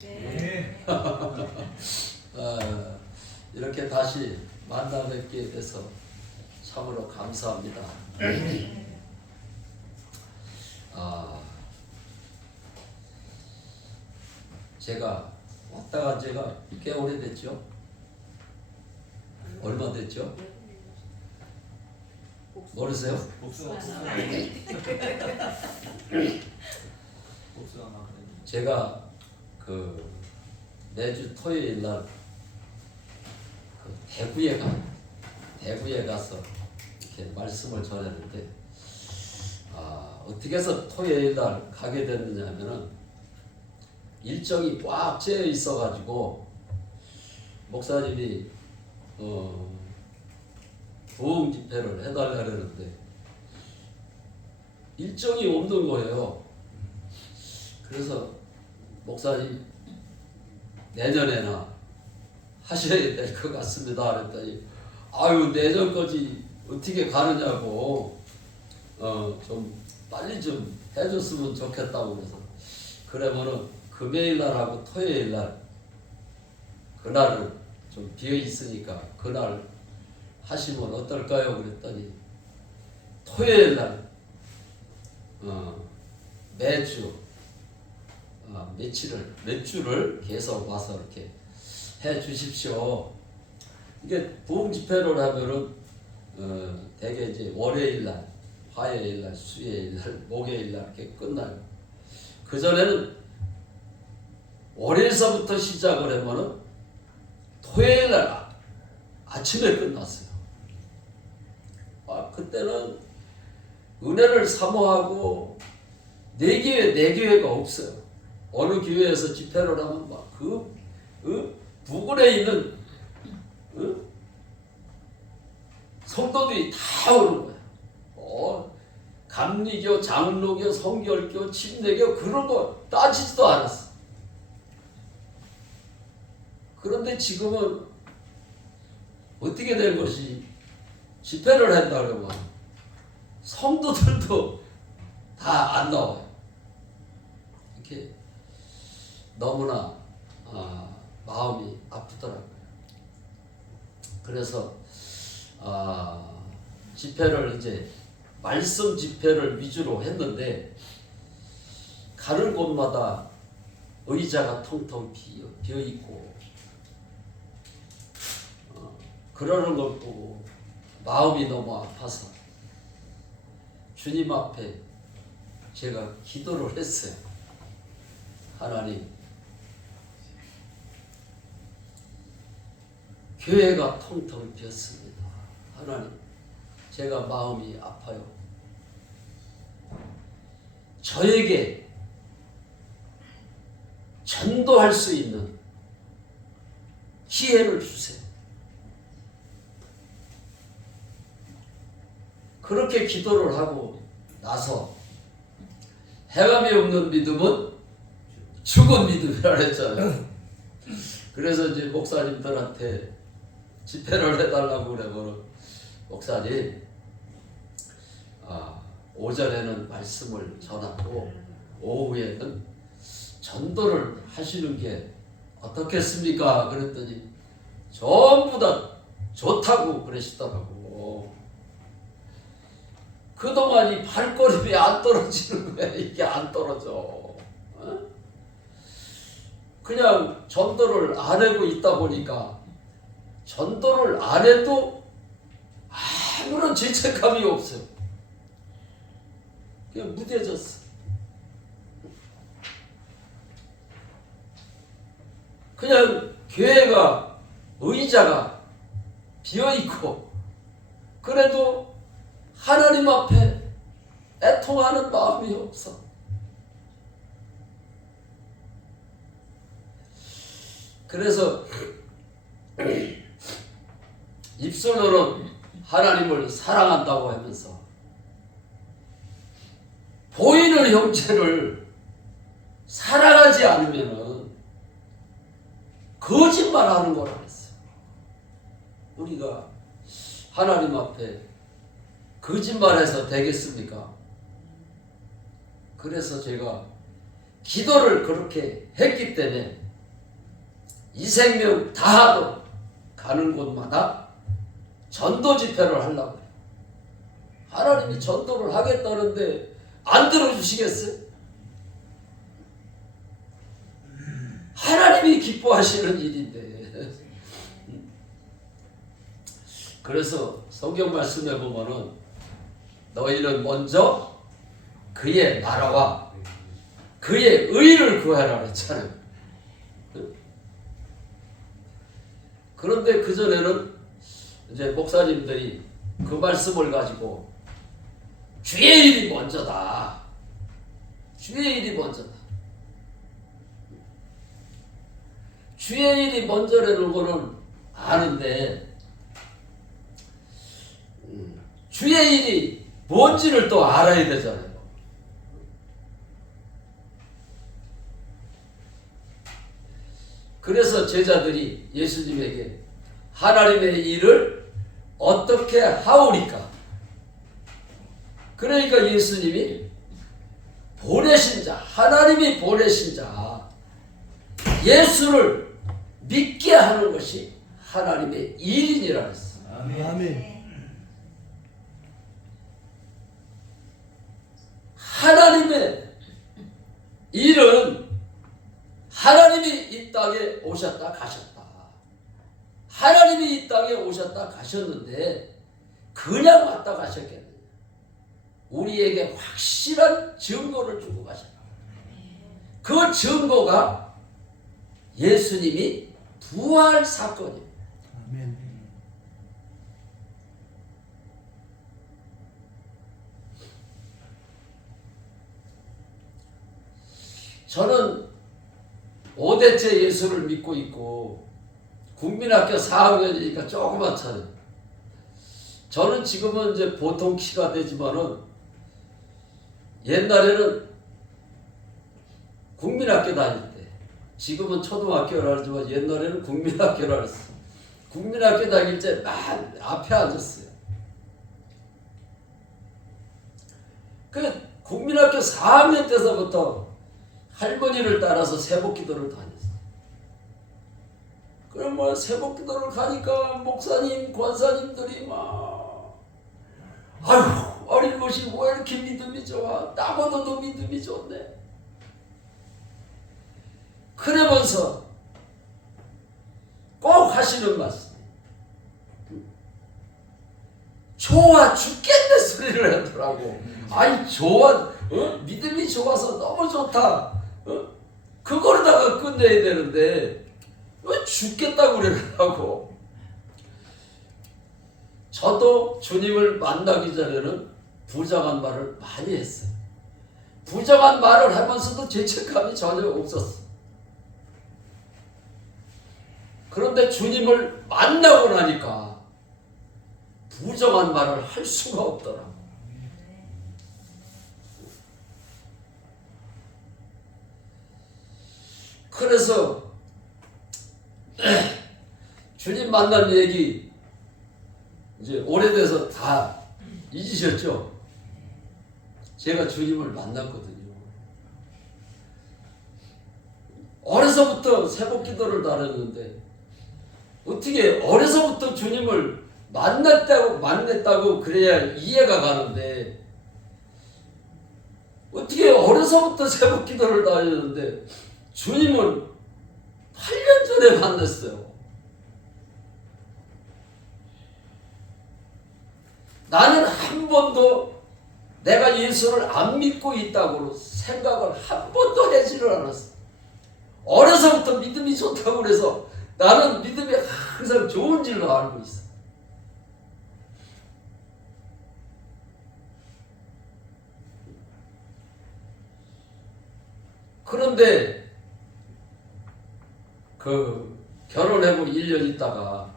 네. 이렇게 다시 만나 뵙게 돼서 참으로 감사합니다. 제가 왔다 간 지가 꽤 오래됐죠? 얼마 됐죠? 모르세요? 제가 매주 토요일 날 대구에 가서 이렇게 말씀을 전했는데 어떻게 해서 토요일 날 가게 됐느냐면은 일정이 꽉 채여 있어가지고 목사님이 부흥 집회를 해달라는데 일정이 없는 거예요. 그래서 목사님 내년에나 하셔야 될 것 같습니다. 그랬더니 내년까지 어떻게 가느냐고 좀 빨리 좀 해줬으면 좋겠다고 그래서 그러면은 금요일 날하고 토요일 날 그날은 좀 비어 있으니까 그날 하시면 어떨까요? 그랬더니 토요일 날 매주 몇 주를 계속 와서 이렇게 해 주십시오. 이게 부흥 집회를 하면은 대개 이제 월요일 날, 화요일 날, 수요일 날, 목요일 날 이렇게 끝나요. 그 전에는 월요일서부터 시작을 하면은 토요일 날 아침에 끝났어요. 그때는 은혜를 사모하고 내 교회가 없어요. 어느 교회에서 집회를 하면 부근에 있는 성도들이 다 오는 거예요. 감리교, 장로교, 성결교, 침례교 그런 거 따지지도 않았어. 그런데 지금은 어떻게 된 것이 집회를 한다 그러면 성도들도 다 안 나와요. 이렇게 너무나 마음이 아프더라고요. 그래서 집회를 이제 말씀 집회를 위주로 했는데 가는 곳마다 의자가 텅텅 비어 있고 그러는 걸 보고 마음이 너무 아파서 주님 앞에 제가 기도를 했어요. 하나님, 교회가 텅텅 비었습니다. 하나님, 제가 마음이 아파요. 저에게 전도할 수 있는 기회를 주세요. 그렇게 기도를 하고 나서 해감이 없는 믿음은 죽은 믿음이라 그랬잖아요. 그래서 이제 목사님들한테 집회를 해달라고 그러면 목사님 오전에는 말씀을 전하고 오후에는 전도를 하시는 게 어떻겠습니까? 그랬더니 전부 다 좋다고 그러시더라고. 그동안 이 발걸음이 안 떨어지는 거야. 이게 안 떨어져. 그냥 전도를 안 하고 있다 보니까 전도를 안 해도 아무런 죄책감이 없어요. 그냥 무뎌졌어. 그냥 교회가 의자가 비어있고 그래도 하나님 앞에 애통하는 마음이 없어. 그래서 입술로는 하나님을 사랑한다고 하면서 보이는 형체를 사랑하지 않으면 거짓말하는 거라 그랬어요. 우리가 하나님 앞에 거짓말해서 되겠습니까? 그래서 제가 기도를 그렇게 했기 때문에 이 생명 다하도 가는 곳마다 전도 집회를 하려고 해요. 하나님이 전도를 하겠다는데 안 들어주시겠어요? 하나님이 기뻐하시는 일인데. 그래서 성경 말씀에 보면은 너희는 먼저 그의 나라와 그의 의를 구하라 그랬잖아요. 그런데 그전에는 이제 목사님들이 그 말씀을 가지고 주의 일이 먼저다. 주의 일이 먼저다. 주의 일이 먼저라는 거는 아는데 주의 일이 뭔지를 또 알아야 되잖아요. 그래서 제자들이 예수님에게 하나님의 일을 어떻게 하오리까? 그러니까 예수님이 보내신 자, 하나님이 보내신 자, 예수를 믿게 하는 것이 하나님의 일이니라 했어. 아멘. 하나님의 일은 하나님이 이 땅에 오셨다 가셨다. 하나님이 이 땅에 오셨다 가셨는데 그냥 왔다 가셨겠느냐. 우리에게 확실한 증거를 주고 가셨다. 그 증거가 예수님이 부활 사건입니다. 아멘. 저는 5대째 예수를 믿고 있고 국민학교 4학년이니까 조그만 차는 저는 지금은 이제 보통 키가 되지만은 옛날에는 국민학교 다닐 때 지금은 초등학교라 하지만 옛날에는 국민학교라 했어. 국민학교 다닐 때 막 앞에 앉았어요. 그 국민학교 4학년 때서부터 할머니를 따라서 새벽기도를 다녔어요. 그럼 뭐 새벽기도를 가니까 목사님, 권사님들이 막 아유 어린 것이 왜 이렇게 믿음이 좋아? 나보다도 믿음이 좋네. 그러면서 꼭 하시는 말씀. 좋아 죽겠네 소리를 하더라고. 아니 좋아, 믿음이 좋아서 너무 좋다. 그거로다가 끝내야 되는데 왜 죽겠다고 그러더라고. 저도 주님을 만나기 전에는 부정한 말을 많이 했어요. 부정한 말을 하면서도 죄책감이 전혀 없었어. 그런데 주님을 만나고 나니까 부정한 말을 할 수가 없더라고. 그래서 주님 만난 얘기 이제 오래돼서 다 잊으셨죠? 제가 주님을 만났거든요. 어려서부터 새벽기도를 다녔는데 어떻게 어려서부터 주님을 만났다고 그래야 이해가 가는데 어떻게 어려서부터 새벽기도를 다녔는데 주님은 8년 전에 만났어요. 나는 한 번도 내가 예수를 안 믿고 있다고 생각을 한 번도 하지를 않았어. 어려서부터 믿음이 좋다고 그래서 나는 믿음이 항상 좋은 줄로 알고 있어. 그런데 결혼하고 1년 있다가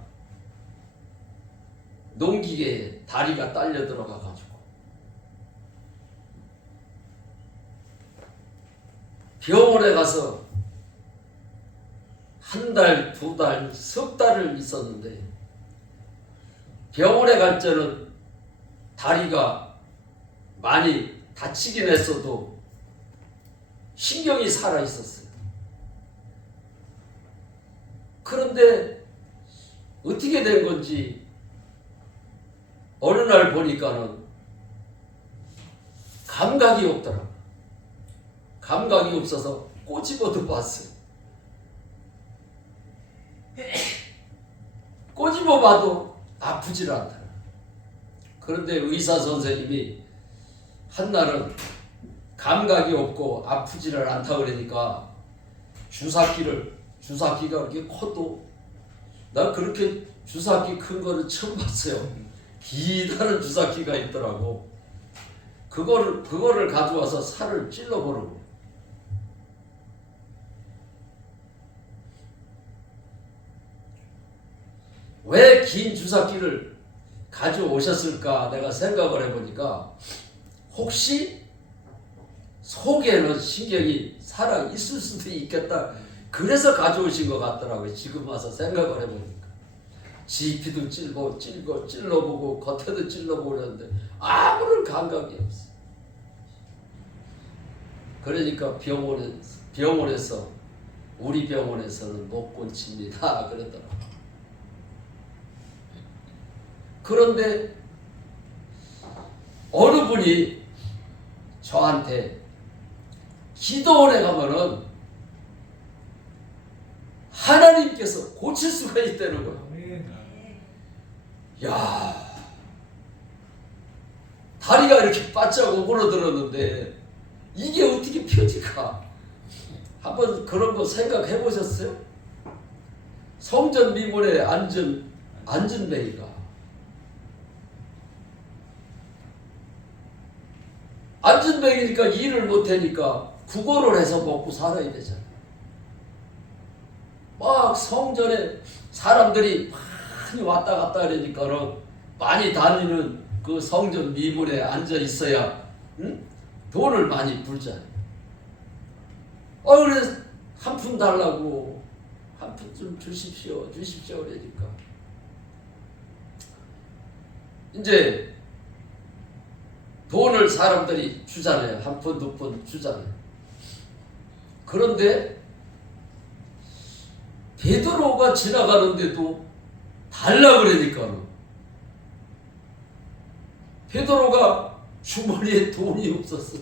농기계에 다리가 딸려 들어가가지고 병원에 가서 한 달, 두 달, 석 달을 있었는데 병원에 갈 때는 다리가 많이 다치긴 했어도 신경이 살아 있었어요. 그런데 어떻게 된 건지 어느 날 보니까는 감각이 없더라고. 감각이 없어서 꼬집어도 봤어요. 꼬집어 봐도 아프질 않더라. 그런데 의사 선생님이 한날은 감각이 없고 아프지를 않다 그러니까 주사기가 그렇게 커도, 나 그렇게 주사기 큰 거를 처음 봤어요. 기다란 주사기가 있더라고. 그거를 가져와서 살을 찔러보는 거예요. 왜 긴 주사기를 가져오셨을까 내가 생각을 해보니까 혹시 속에는 신경이 살아 있을 수도 있겠다. 그래서 가져오신 것 같더라고요. 지금 와서 생각을 해보니까. 지피도 찔러보고 겉에도 찔러보고 그러는데 아무런 감각이 없어. 그러니까 병원에서 우리 병원에서는 못 고칩니다 그러더라고요. 그런데 어느 분이 저한테 기도원에 가면은 하나님께서 고칠 수가 있다는 거야. 야, 다리가 이렇게 바짝 오그러들었는데 이게 어떻게 펴질까? 한번 그런 거 생각해 보셨어요? 성전 미문에 앉은 매이가 앉은 백이니까 일을 못하니까 구걸을 해서 먹고 살아야 되잖아. 막 성전에 사람들이 많이 왔다 갔다 하니까는 많이 다니는 그 성전 미문에 앉아 있어야 돈을 많이 불잖아요. 그래 한 푼 달라고, 한 푼 좀 주십시오 그러니까 이제 돈을 사람들이 주잖아요. 한 푼, 두 푼 주잖아요. 그런데 베드로가 지나가는데도 달라 그러니까 베드로가 주머니에 돈이 없었어.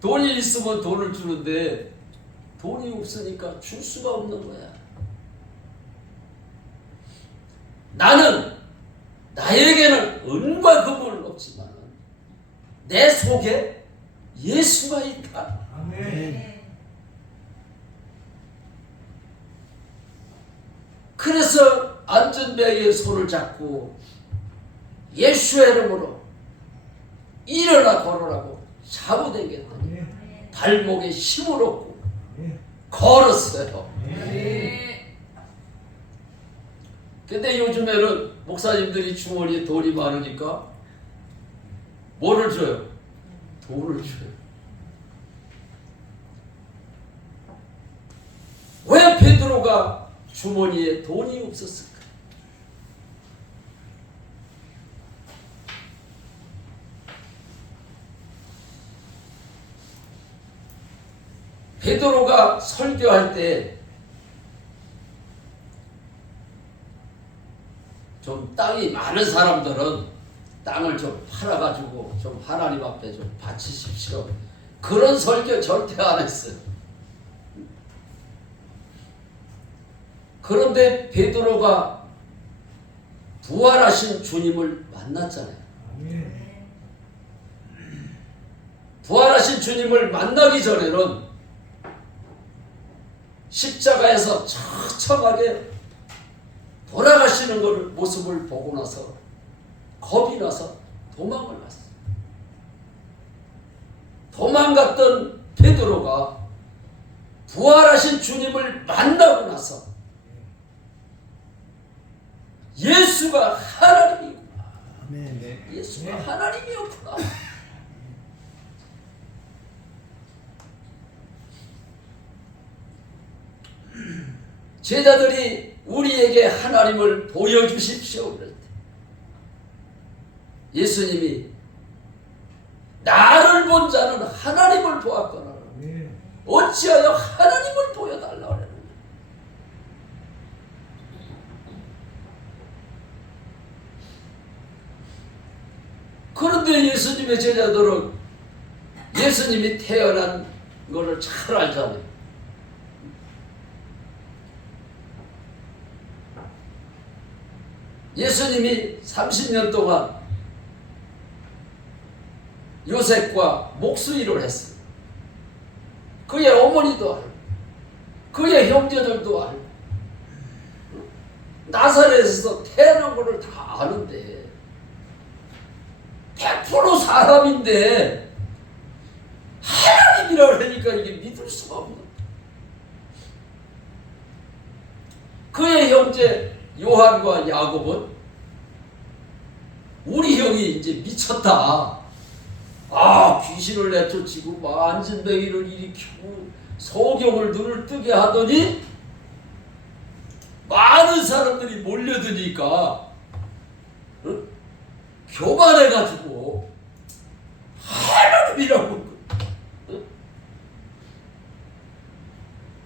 돈이 있으면 돈을 주는데 돈이 없으니까 줄 수가 없는 거야. 나에게는 은과 금은 없지만 내 속에 예수가 있다. 아멘. 그래서 안전뱅이의 손을 잡고 예수의 이름으로 일어나 걸으라고 잡아당겼더니 발목에 힘을 얻고 걸었어요. 근데 요즘에는 목사님들이 주머니에 돈이 많으니까 뭐를 줘요? 돈을 줘요. 왜 베드로가 주머니에 돈이 없었을까? 베드로가 설교할 때 좀 땅이 많은 사람들은 땅을 좀 팔아가지고 좀 하나님 앞에 좀 바치십시오. 그런 설교 절대 안 했어요. 그런데 베드로가 부활하신 주님을 만났잖아요. 부활하신 주님을 만나기 전에는 십자가에서 처참하게 돌아가시는 모습을 보고 나서 겁이 나서 도망을 갔어요. 도망갔던 베드로가 부활하신 주님을 만나고 나서 예수가 하나님이구나. 예수가 하나님이었구나. 제자들이 우리에게 하나님을 보여주십시오 그럴 때 예수님이 나를 본 자는 하나님을 보았거나 어찌하여 하나님을 보여달라고 하느냐. 그런데 예수님의 제자들은 예수님이 태어난 것을 잘 알잖아요. 예수님이 30년 동안 요셉과 목수일을 했어요. 그의 어머니도 알고 그의 형제들도 알고 나사렛에서 태어난 것을 다 아는데 100% 사람인데 하나님이라고 하니까 이게 믿을 수가 없는 거예요. 그의 형제 요한과 야곱은 우리 형이 이제 미쳤다. 귀신을 내쫓이고 만진뱅이를 일으키고 소경을 눈을 뜨게 하더니 많은 사람들이 몰려드니까 교만해가지고 하나님이라고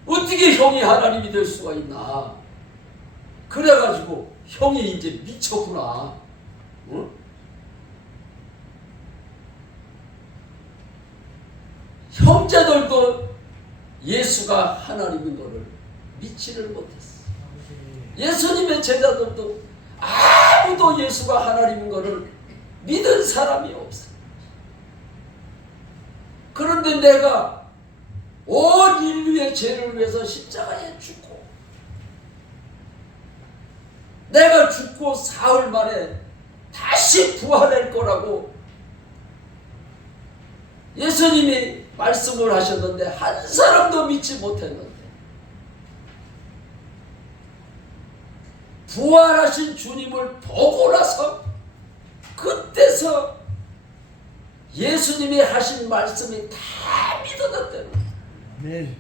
어떻게 형이 하나님이 될 수가 있나. 그래가지고 형이 이제 미쳤구나. 형제들도 예수가 하나님인 것을 믿지를 못했어. 예수님의 제자들도 아무도 예수가 하나님인 것을 믿은 사람이 없어. 그런데 내가 온 인류의 죄를 위해서 십자가에 죽고 내가 죽고 사흘 만에 다시 부활할 거라고 예수님이 말씀을 하셨는데 한 사람도 믿지 못했는데 부활하신 주님을 보고 나서 그때서 예수님이 하신 말씀이 다 믿어졌다는 거예요. 네.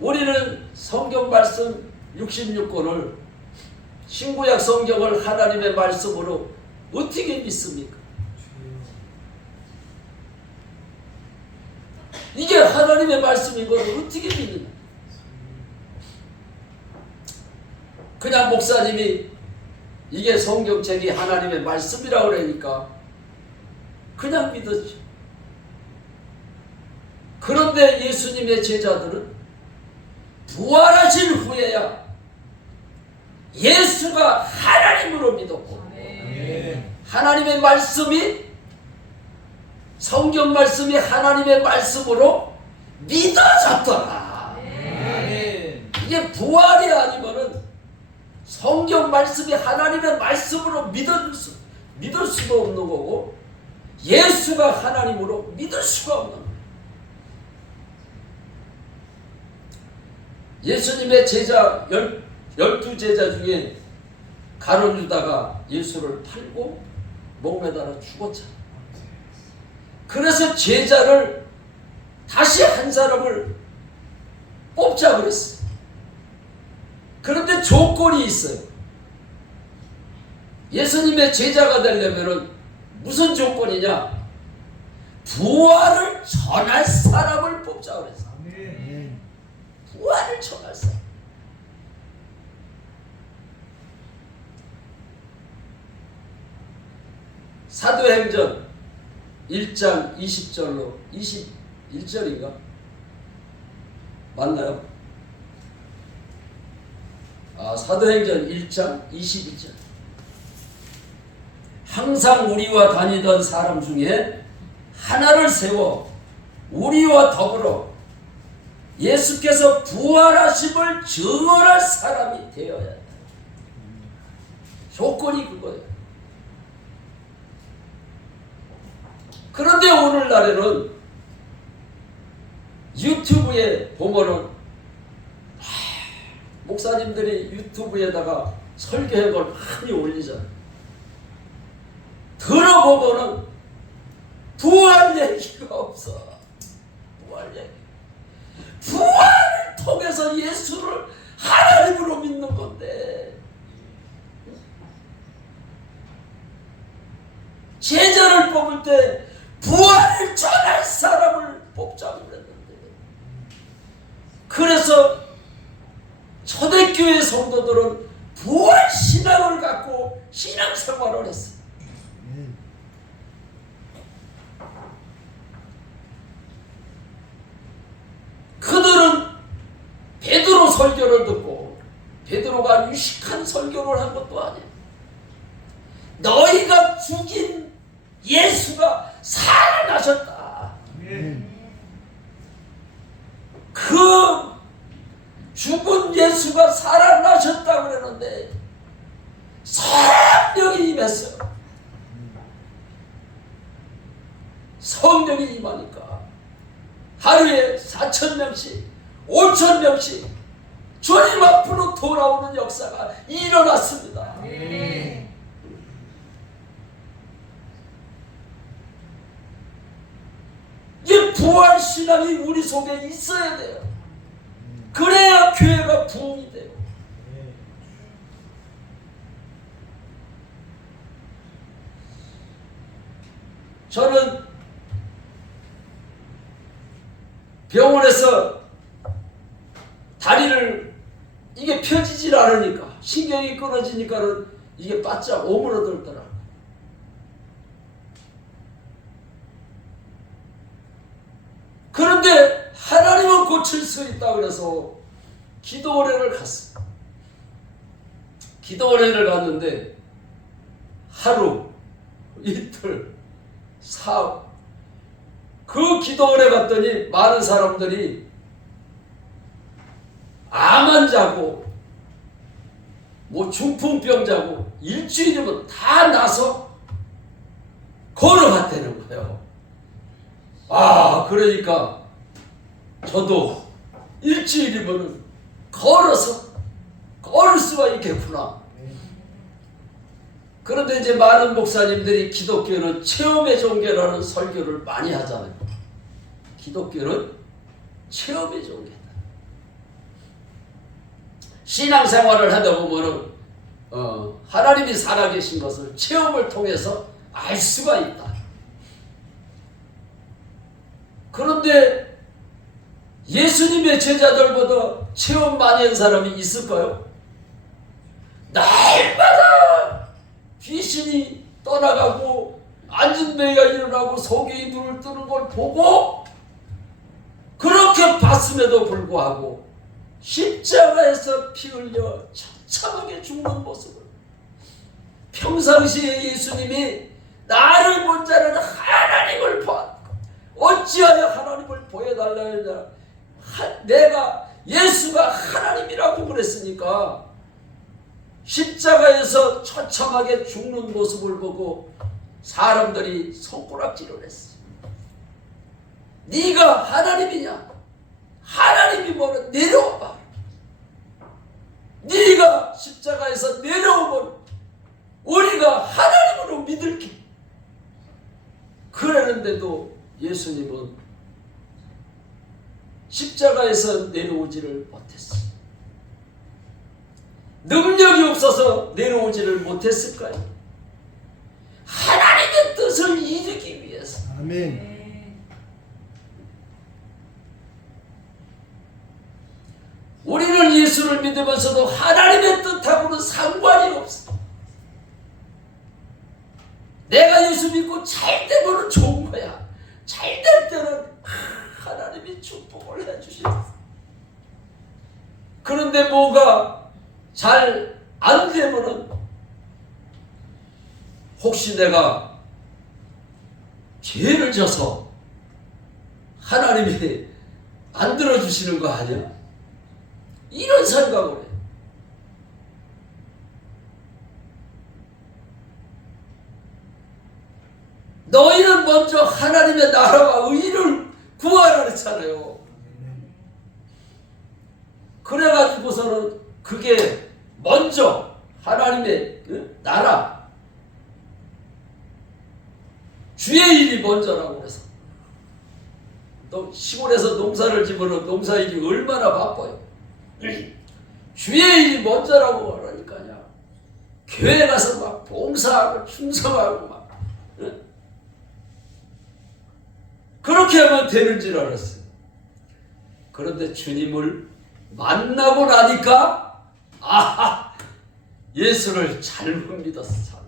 우리는 성경 말씀 66권을 신구약 성경을 하나님의 말씀으로 어떻게 믿습니까? 이게 하나님의 말씀인 것을 어떻게 믿느냐? 그냥 목사님이 이게 성경책이 하나님의 말씀이라고 그러니까 그냥 믿었죠. 그런데 예수님의 제자들은 부활하신 후에야 예수가 하나님으로 믿었고 하나님의 말씀이 성경 말씀이 하나님의 말씀으로 믿어졌더라. 이게 부활이 아니면은 성경 말씀이 하나님의 말씀으로 믿을 수도 없는 거고 예수가 하나님으로 믿을 수가 없는 거예요. 예수님의 제자 12제자 중에 가룟 유다가 예수를 팔고 목매달아 죽었잖아요. 그래서 제자를 다시 한 사람을 뽑자 그랬어요. 그런데 조건이 있어요. 예수님의 제자가 되려면 무슨 조건이냐? 부활을 전할 사람을 뽑자 그랬어요. 부활을 전할 사람. 사도행전 1장 20절로 21절인가? 맞나요? 사도행전 1장 22절. 항상 우리와 다니던 사람 중에 하나를 세워 우리와 더불어 예수께서 부활하심을 증언할 사람이 되어야 한다. 조건이 그거예요. 그런데 오늘날에는 유튜브에 보면은 목사님들이 유튜브에다가 설교회를 많이 올리잖아요. 들어보면은 부활 얘기가 없어. 부활 얘기. 부활을 통해서 예수를 하나님으로 믿는 건데 제자를 뽑을 때 부활을 전할 사람을 뽑자고 그랬는데 그래서 초대교회 성도들은 부활 신앙을 갖고 신앙생활을 했어요. 설교를 듣고 베드로가 유식한 설교를 한 것도 아니야. 너희가 죽인 예수가 살아나셨다. 그 죽은 예수가 살아나셨다고 그러는데 성령이 임했어요. 성령이 임하니까 하루에 4,000명씩 5,000명씩 주님 앞으로 돌아오는 역사가 일어났습니다. 이 부활신앙이 우리 속에 있어야 돼요. 그래야 교회가 부흥이 돼요. 저는 병원에서 다리를 이게 펴지질 않으니까 신경이 끊어지니까는 이게 바짝 오므러들더라. 그런데 하나님은 고칠 수 있다 그래서 기도원회를 갔어. 기도원회를 갔는데 하루, 이틀, 사흘 그 기도원회 갔더니 많은 사람들이 암 환자고 뭐 중풍병자고 일주일이면 다 나서 걸어갔다는 거예요. 아, 그러니까 저도 일주일이면 걸어서 걸을 수가 있겠구나. 그런데 이제 많은 목사님들이 기독교는 체험의 종교라는 설교를 많이 하잖아요. 기독교는 체험의 종교다. 신앙생활을 하다 보면은 하나님이 살아계신 것을 체험을 통해서 알 수가 있다. 그런데 예수님의 제자들보다 체험 많이 한 사람이 있을까요? 날마다 귀신이 떠나가고 앉은 배가 일어나고 속이 눈을 뜨는 걸 보고 그렇게 봤음에도 불구하고 십자가에서 피 흘려 처참하게 죽는 모습을 평상시에 예수님이 나를 본 자는 하나님을 보았다. 어찌하여 하나님을 보여달라 하느냐. 내가 예수가 하나님이라고 그랬으니까 십자가에서 처참하게 죽는 모습을 보고 사람들이 손가락질을 했어. 네가 하나님이냐? 하나님이 뭐래? 내려와봐. 네가 십자가에서 내려오면 우리가 하나님으로 믿을게. 그러는데도 예수님은 십자가에서 내려오지를 못했어. 능력이 없어서 내려오지를 못했을까요? 하나님의 뜻을 이루기 위해서. 아멘. 우리는 예수를 믿으면서도 하나님의 뜻하고는 상관이 없어. 내가 예수 믿고 잘 되면 좋은 거야. 잘 될 때는 하나님이 축복을 해주셨어. 그런데 뭐가 잘 안 되면은 혹시 내가 죄를 져서 하나님이 안 들어주시는 거 아니야? 이런 생각을 해. 너희는 먼저 하나님의 나라와 의를 구하라 그랬잖아요. 그래가지고서는 그게 먼저 하나님의 나라, 주의 일이 먼저라고 그래서. 또 시골에서 농사를 지면 농사일이 얼마나 바빠요. 주의 일이 먼저라고 그러니까요. 교회 가서 막 봉사하고 충성하고 막 그렇게 하면 되는 줄 알았어요. 그런데 주님을 만나고 나니까 아하, 예수를 잘못 믿었어.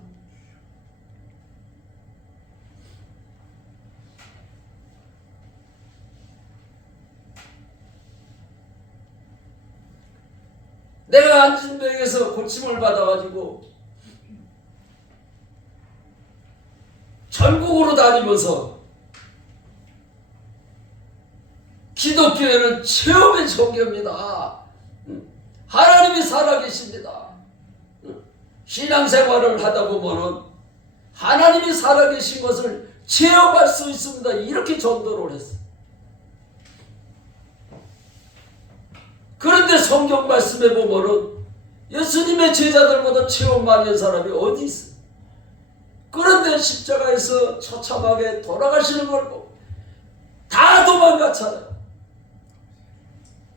내가 안진병에서 고침을 받아가지고 전국으로 다니면서 기독교회는 체험의 종교입니다. 하나님이 살아계십니다. 신앙생활을 하다 보면은 하나님이 살아계신 것을 체험할 수 있습니다. 이렇게 전도를 했어요. 그런데 성경 말씀에 보면은 예수님의 제자들보다 체험 많이 한 사람이 어디 있어요? 그런데 십자가에서 처참하게 돌아가시는 걸 보고 다 도망갔잖아요.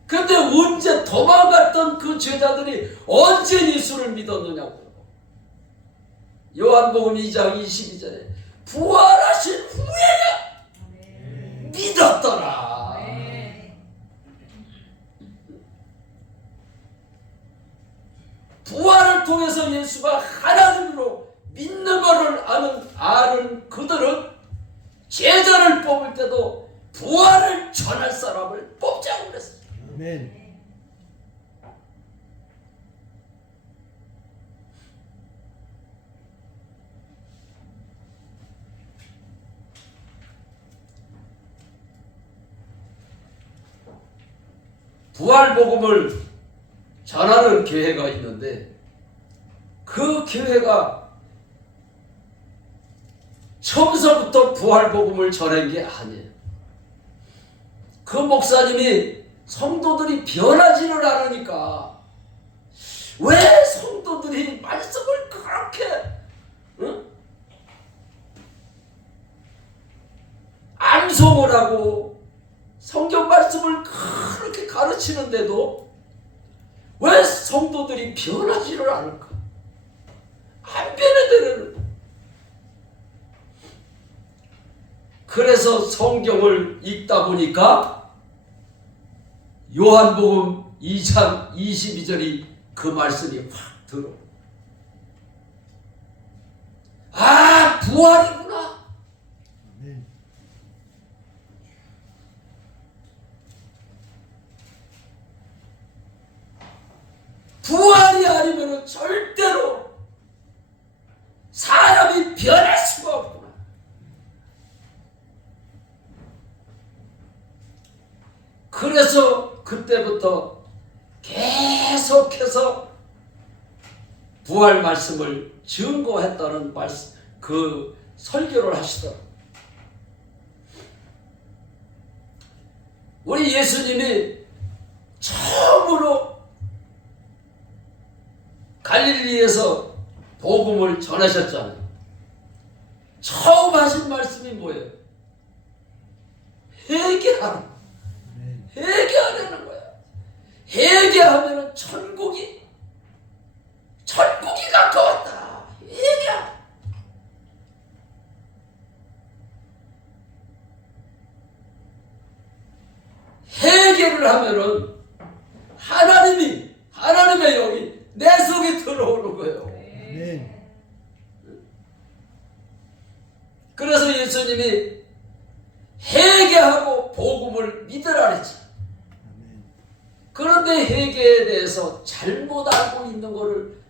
근데 언제 도망갔던 그 제자들이 언제 예수를 믿었느냐고요. 요한복음 2장 22절에 부활하신 후에야 믿었더라. 부활을 통해서 예수가 하나님으로 믿는 것을 아는 그들은 제자를 뽑을 때도 부활을 전할 사람을 뽑자고 그랬어요. 아멘. 부활 복음을 전하는 교회가 있는데 그 교회가 처음서부터 부활 복음을 전한 게 아니에요. 그 목사님이 성도들이 변하지를 않으니까 왜 성도들이 말씀을 그렇게 암송을 하고 성경 말씀을 그렇게 가르치는데도 왜 성도들이 변하지를 않을까? 안 변해되는. 그래서 성경을 읽다 보니까 요한복음 2장 22절이 그 말씀이 확 들어. 아, 부활이구나. 아멘. 부활이 아니면 절대로 사람이 변할 수가 없구나. 그래서 그때부터 계속해서 부활 말씀을 증거했다는 말씀, 그 설교를 하시더라고요. 우리 예수님이 처음으로 갈릴리에서 복음을 전하셨잖아요. 처음 하신 말씀이 뭐예요? 회개하라. 회개하라는 거야. 회개하면 천국이 가까웠다. 회개하라. 회개를 하면은 하나님의 영이 내 속에 들어오는 거예요. 아멘. 그래서 예수님이 회개하고 복음을 믿으라 그랬죠. 그런데 회개에 대해서 잘못 알고 있는 것을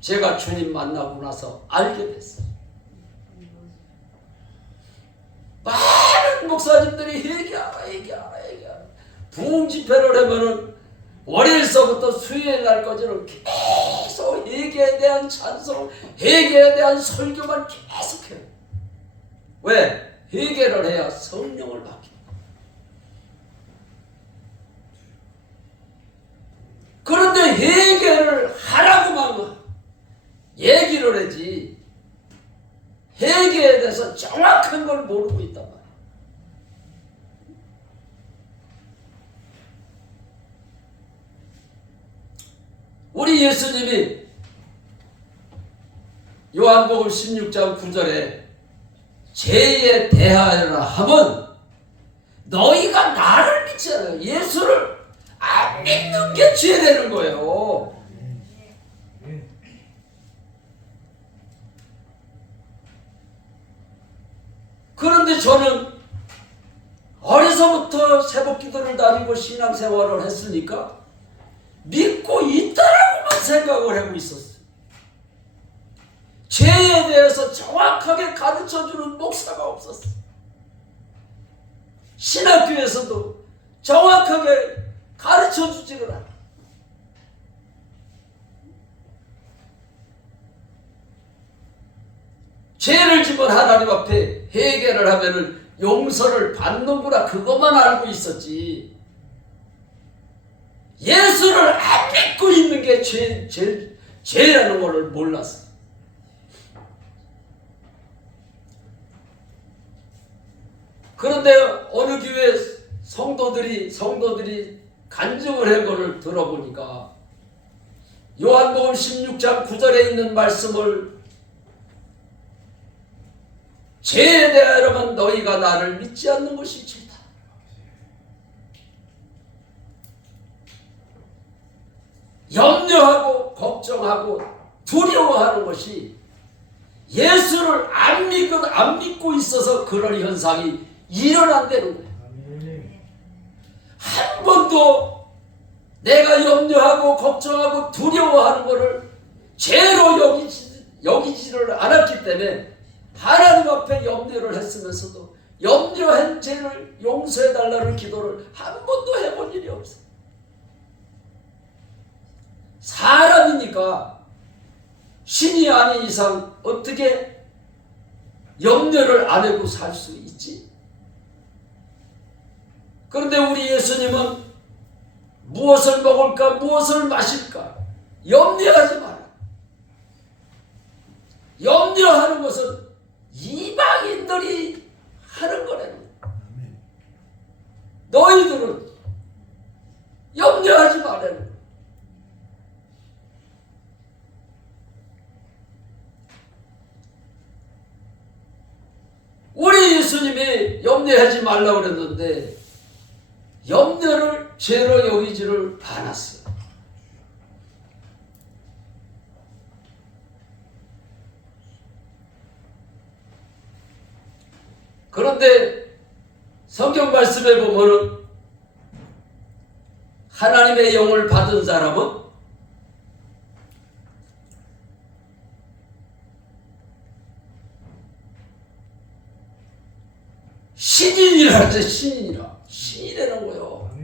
제가 주님 만나고 나서 알게 됐어요. 많은 목사님들이 회개하라. 부흥 집회를 하면은 월요일서부터 수요일 날까지는 계속 회개에 대한 찬송, 회개에 대한 설교만 계속해요. 왜? 회개를 해야 성령을 받게. 그런데 회개를 하라고만 얘기를 하지 회개에 대해서 정확한 걸 모르고 있단 말이야. 우리 예수님이 요한복음 16장 9절에 죄에 대하여라 하면 너희가 나를 믿지 않아요. 예수를 안 믿는 게 죄되는 거예요. 그런데 저는 어려서부터 새벽기도를 다니고 신앙생활을 했으니까 믿고 있다라고만 생각을 하고 있었어요. 죄에 대해서 정확하게 가르쳐주는 목사가 없었어요. 신학교에서도 정확하게 가르쳐주지를 않아요. 죄를 지은 하나님 앞에 회개를 하면은 용서를 받는구나, 그것만 알고 있었지. 예수를 안 믿고 있는 게 죄라는 것을 몰랐어. 그런데 어느 교회 성도들이 간증을 한 것을 들어보니까 요한복음 16장 9절에 있는 말씀을 죄에 대하여는 너희가 나를 믿지 않는 것이 죄다. 염려하고 걱정하고 두려워하는 것이 예수를 안 믿고 있어서 그런 현상이 일어난다는 거예요. 한 번도 내가 염려하고 걱정하고 두려워하는 것을 죄로 여기지를 않았기 때문에 하나님 앞에 염려를 했으면서도 염려한 죄를 용서해달라는 기도를 한 번도 해본 일이 없어요. 사람이니까 신이 아닌 이상 어떻게 염려를 안 하고 살 수 있지? 그런데 우리 예수님은 무엇을 먹을까, 무엇을 마실까 염려하지 마라. 염려하는 것은 이방인들이 하는 거라는 거야. 너희들은 염려하지 말라는 거야. 우리 예수님이 염려하지 말라고 그랬는데 염려를 죄로 여기지를 않았어요. 그런데 성경 말씀에 보면은 하나님의 영을 받은 사람은 신인이라 하죠. 신이라는 거요.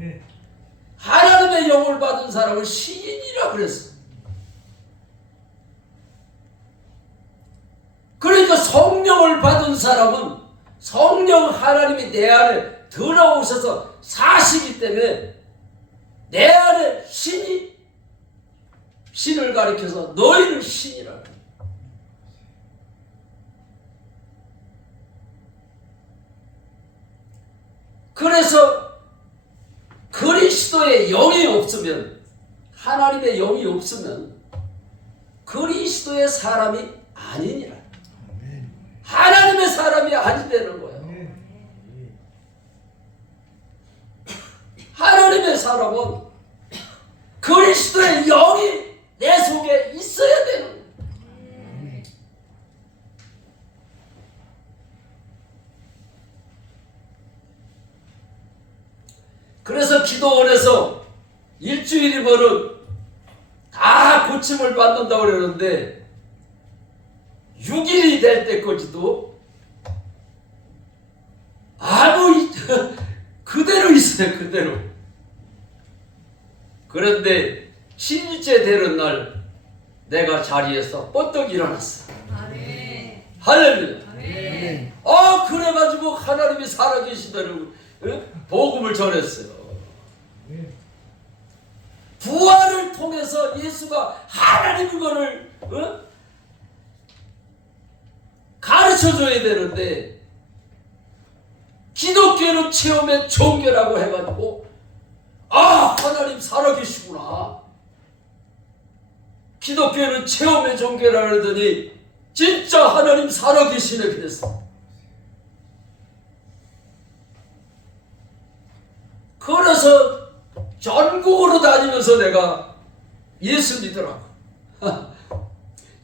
하나님의 영을 받은 사람은 신인이라 그랬어. 그러니까 성령을 받은 사람은 성령 하나님이 내 안에 들어오셔서 사시기 때문에 내 안에 신을 가리켜서 너희는 신이라. 그래서 그리스도의 영이 없으면, 하나님의 영이 없으면 그리스도의 사람이 아니니라. 하나님의 사람이 아니되는 거예요. 하나님의 사람은 그리스도의 영이 내 속에 있어야 되는 거예요. 그래서 기도원에서 일주일이면은 다 고침을 받는다고 그러는데 6일이 될 때까지도 그대로 있어요. 그대로. 그런데 7일째 되는 날 내가 자리에서 뻗떡 일어났어. 아멘. 할렐루야. 아멘. 그래가지고 하나님이 살아계시다는 복음을 전했어요. 부활을 통해서 예수가 하나님인 것을 가르쳐줘야 되는데 기독교는 체험의 종교라고 해가지고 하나님 살아계시구나. 기독교는 체험의 종교라 그러더니 진짜 하나님 살아계시네 그랬어. 그래서 전국으로 다니면서 내가 예수 믿으라고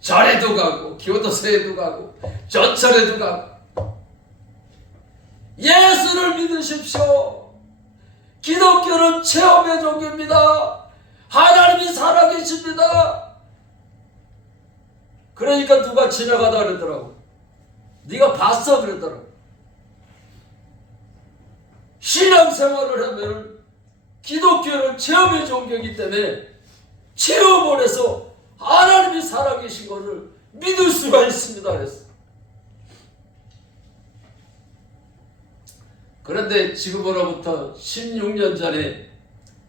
절에도 가고 교도소에도 가고 전철에도 가고 예수를 믿으십시오. 기독교는 체험의 종교입니다. 하나님 하나님이 살아계십니다. 그러니까 누가 지나가다 그러더라고. 네가 봤어 그러더라고. 신앙생활을 하면 기독교는 체험의 종교이기 때문에 체험을 해서 하나님이 살아계신 것을 믿을 수가 있습니다. 그랬어. 그런데 지금으로부터 16년 전에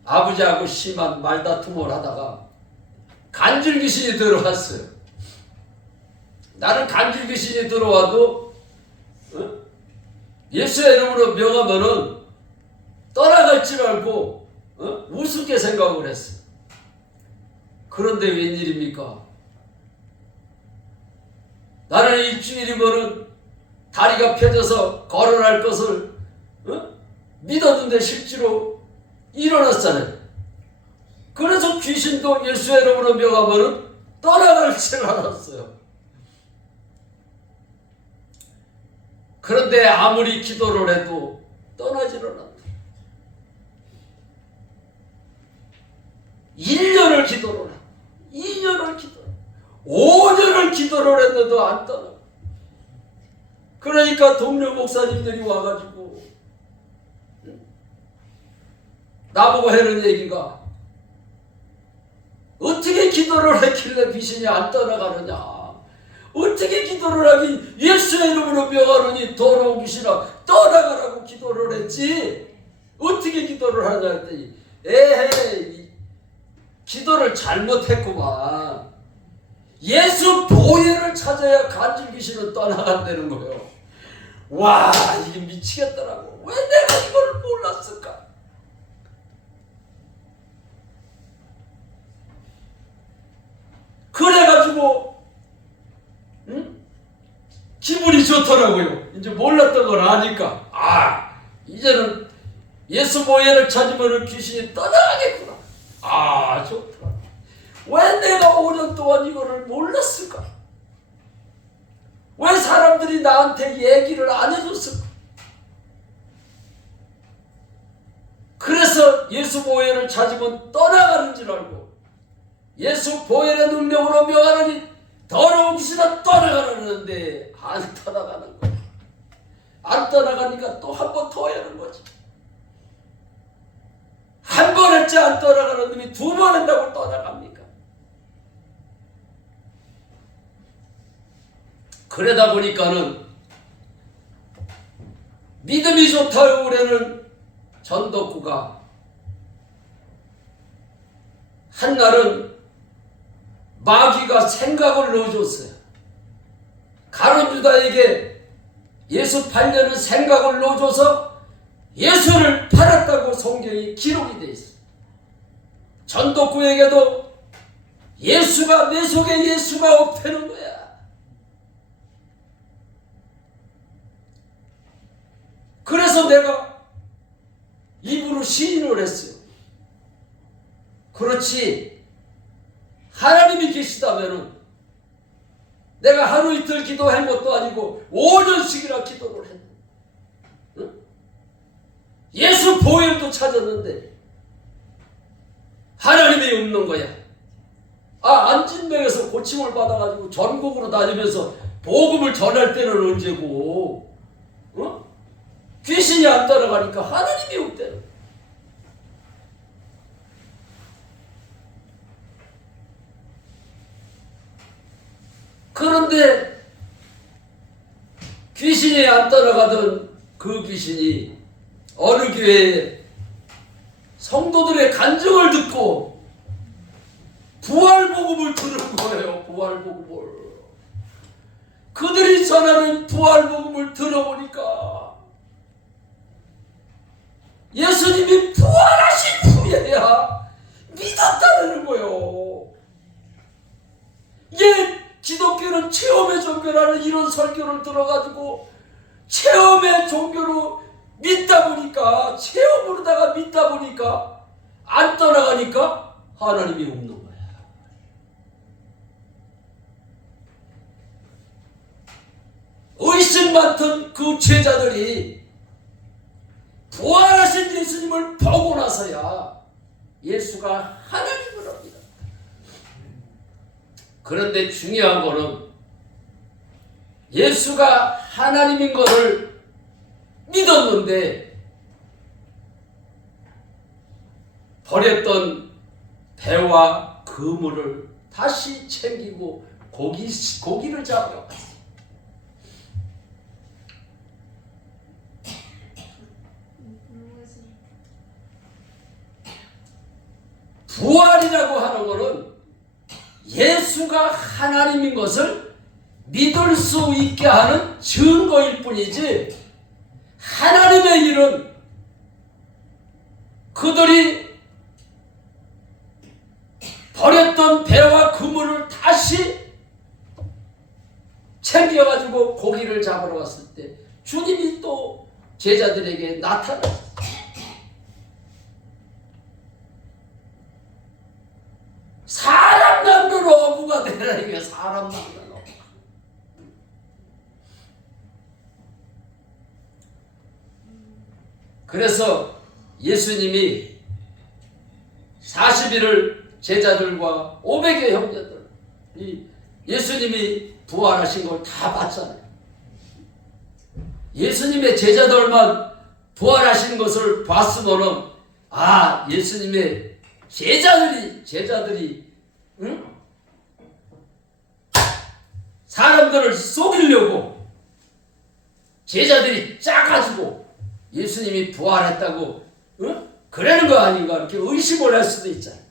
아버지하고 심한 말다툼을 하다가 간질귀신이 들어왔어요. 나는 간질귀신이 들어와도 예수의 이름으로 명하면은 떠나갈 줄 알고 우습게 생각을 했어요. 그런데 웬일입니까? 나는 일주일이면은 다리가 펴져서 걸어날 것을 믿었는데 실제로 일어났잖아요. 그래서 귀신도 예수의 이름으로 명하면은 떠나갈 줄 알았어요. 그런데 아무리 기도를 해도 떠나지를 않더라. 1년을 기도를 해. 2년을 기도를 해. 5년을 기도를 했는데도 안 떠나. 그러니까 동료 목사님들이 와가지고 나보고 하는 얘기가 어떻게 기도를 했길래 귀신이 안 떠나가느냐. 어떻게 기도를 하기 예수의 이름으로 명하노니 더러운 귀신아 떠나가라고 기도를 했지 어떻게 기도를 하냐 했더니 에헤이 기도를 잘못했구만. 예수 보혈을 찾아야 간질 귀신은 떠나간다는 거예요. 와 이게 미치겠더라고. 왜 내가 이걸 몰랐을까. 그래가지고 기분이 좋더라고요. 이제 몰랐던 걸 아니까 이제는 예수 보혈을 찾으면 귀신이 떠나가겠구나. 좋더라. 왜 내가 5년 동안 이거를 몰랐을까? 왜 사람들이 나한테 얘기를 안 해줬을까? 그래서 예수 보혈을 찾으면 떠나가는 줄 알고 예수 보혈의 능력으로 명하느니 더러운 귀신아 떠나가라는데 안 떠나가는 거야. 안 떠나가니까 또 한 번 더 하는 거지. 한 번 했지 안 떠나가는 놈이 2번 한다고 떠나갑니까? 그러다 보니까는 믿음이 좋다고 그러는 전덕구가 한날은 마귀가 생각을 넣어줬어요. 가룟유다에게 예수 팔려는 생각을 넣어줘서 예수를 팔았다고 성경이 기록이 되어 있어요. 전덕구에게도 예수가 내 속에 예수가 없다는 거야. 그래서 내가 입으로 시인을 했어요. 그렇지 하나님이 계시다면은 내가 하루 이틀 기도한 것도 아니고 5년씩이나 기도를 했는데 예수 보혈도 찾았는데 하나님이 없는 거야. 안진병에서 고침을 받아가지고 전국으로 다니면서 복음을 전할 때는 언제고 귀신이 안 따라가니까 하나님이 없대요. 그런데 귀신이 안 따라가던 그 귀신이 어느 교회에 성도들의 간증을 듣고 부활복음을 들은 거예요. 부활복음을. 그들이 전하는 부활복음을 들어보니까 예수님이 부활하신 후에야 믿었다는 거예요. 이게 기독교는 체험의 종교라는 이런 설교를 들어가지고 체험의 종교로 믿다 보니까 체험으로다가 믿다 보니까 안 떠나가니까 하나님이 없는 거야. 의심 많던 그 제자들이 부활하신 예수님을 보고 나서야 예수가 하나님을 합니다. 그런데 중요한 거는 예수가 하나님인 것을 믿었는데 버렸던 배와 그물을 다시 챙기고 고기를 잡으러 갔어요. 부활이라고 하는 것은 예수가 하나님인 것을 믿을 수 있게 하는 증거일 뿐이지, 하나님의 일은 그들이 버렸던 배와 그물을 다시 챙겨가지고 고기를 잡으러 갔을 때 주님이 또 제자들에게 나타났어요. 사람 낳는 어부가 되라니까. 사람 낳는 어부. 그래서 예수님이 40일을 제자들과 500의 형제들, 예수님이 부활하신 걸 다 봤잖아요. 예수님의 제자들만 부활하신 것을 봤으면은, 아, 예수님의 제자들이 사람들을 속이려고 제자들이 짜가지고 예수님이 부활했다고 그러는 거 아닌가 이렇게 의심을 할 수도 있잖아요.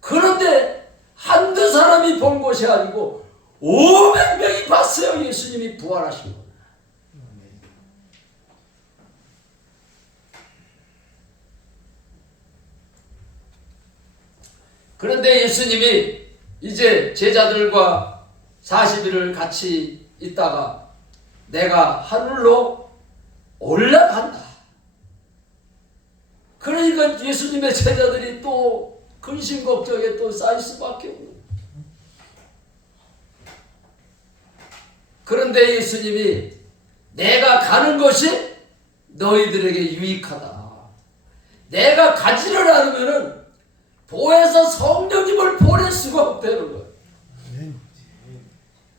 그런데 한두 사람이 본 것이 아니고 500명이 봤어요. 예수님이 부활하신 거. 그런데 예수님이 이제 제자들과 40일을 같이 있다가 내가 하늘로 올라간다. 그러니까 예수님의 제자들이 또 근심 걱정에 또 쌓일 수밖에 없는. 그런데 예수님이 내가 가는 것이 너희들에게 유익하다. 내가 가지를 않으면은 보혜사 성령님을 보낼 수가 없다는 거예요.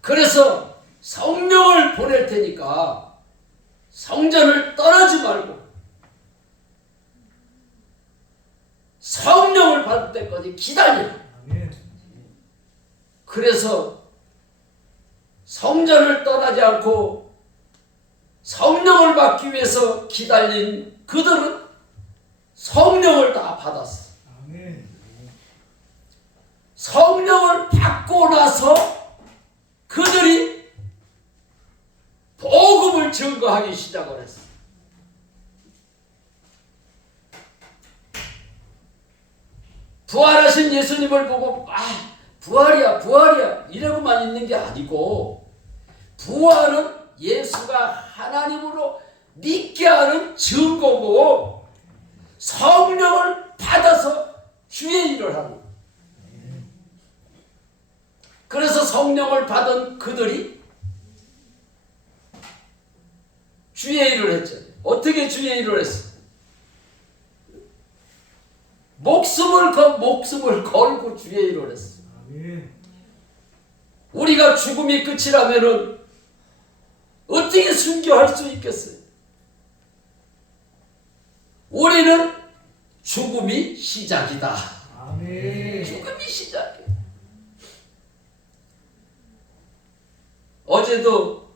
그래서 성령을 보낼 테니까 성전을 떠나지 말고 성령을 받을 때까지 기다리라. 그래서 성전을 떠나지 않고 성령을 받기 위해서 기다린 그들은 성령을 다 받았어. 성령을 받고 나서 그들이 복음을 증거하기 시작을 했어. 부활하신 예수님을 보고 부활이야 이러고만 있는 게 아니고, 부활은 예수가 하나님으로 믿게 하는 증거고 성령을 받아서 주의 일을 하는 거예요. 그래서 성령을 받은 그들이 주의 일을 했죠. 어떻게 주의 일을 했어? 목숨을 걸고 주의 일을 했어. 우리가 죽음이 끝이라면은 어떻게 순교할 수 있겠어요? 우리는 죽음이 시작이다. 죽음이 시작이에요. 어제도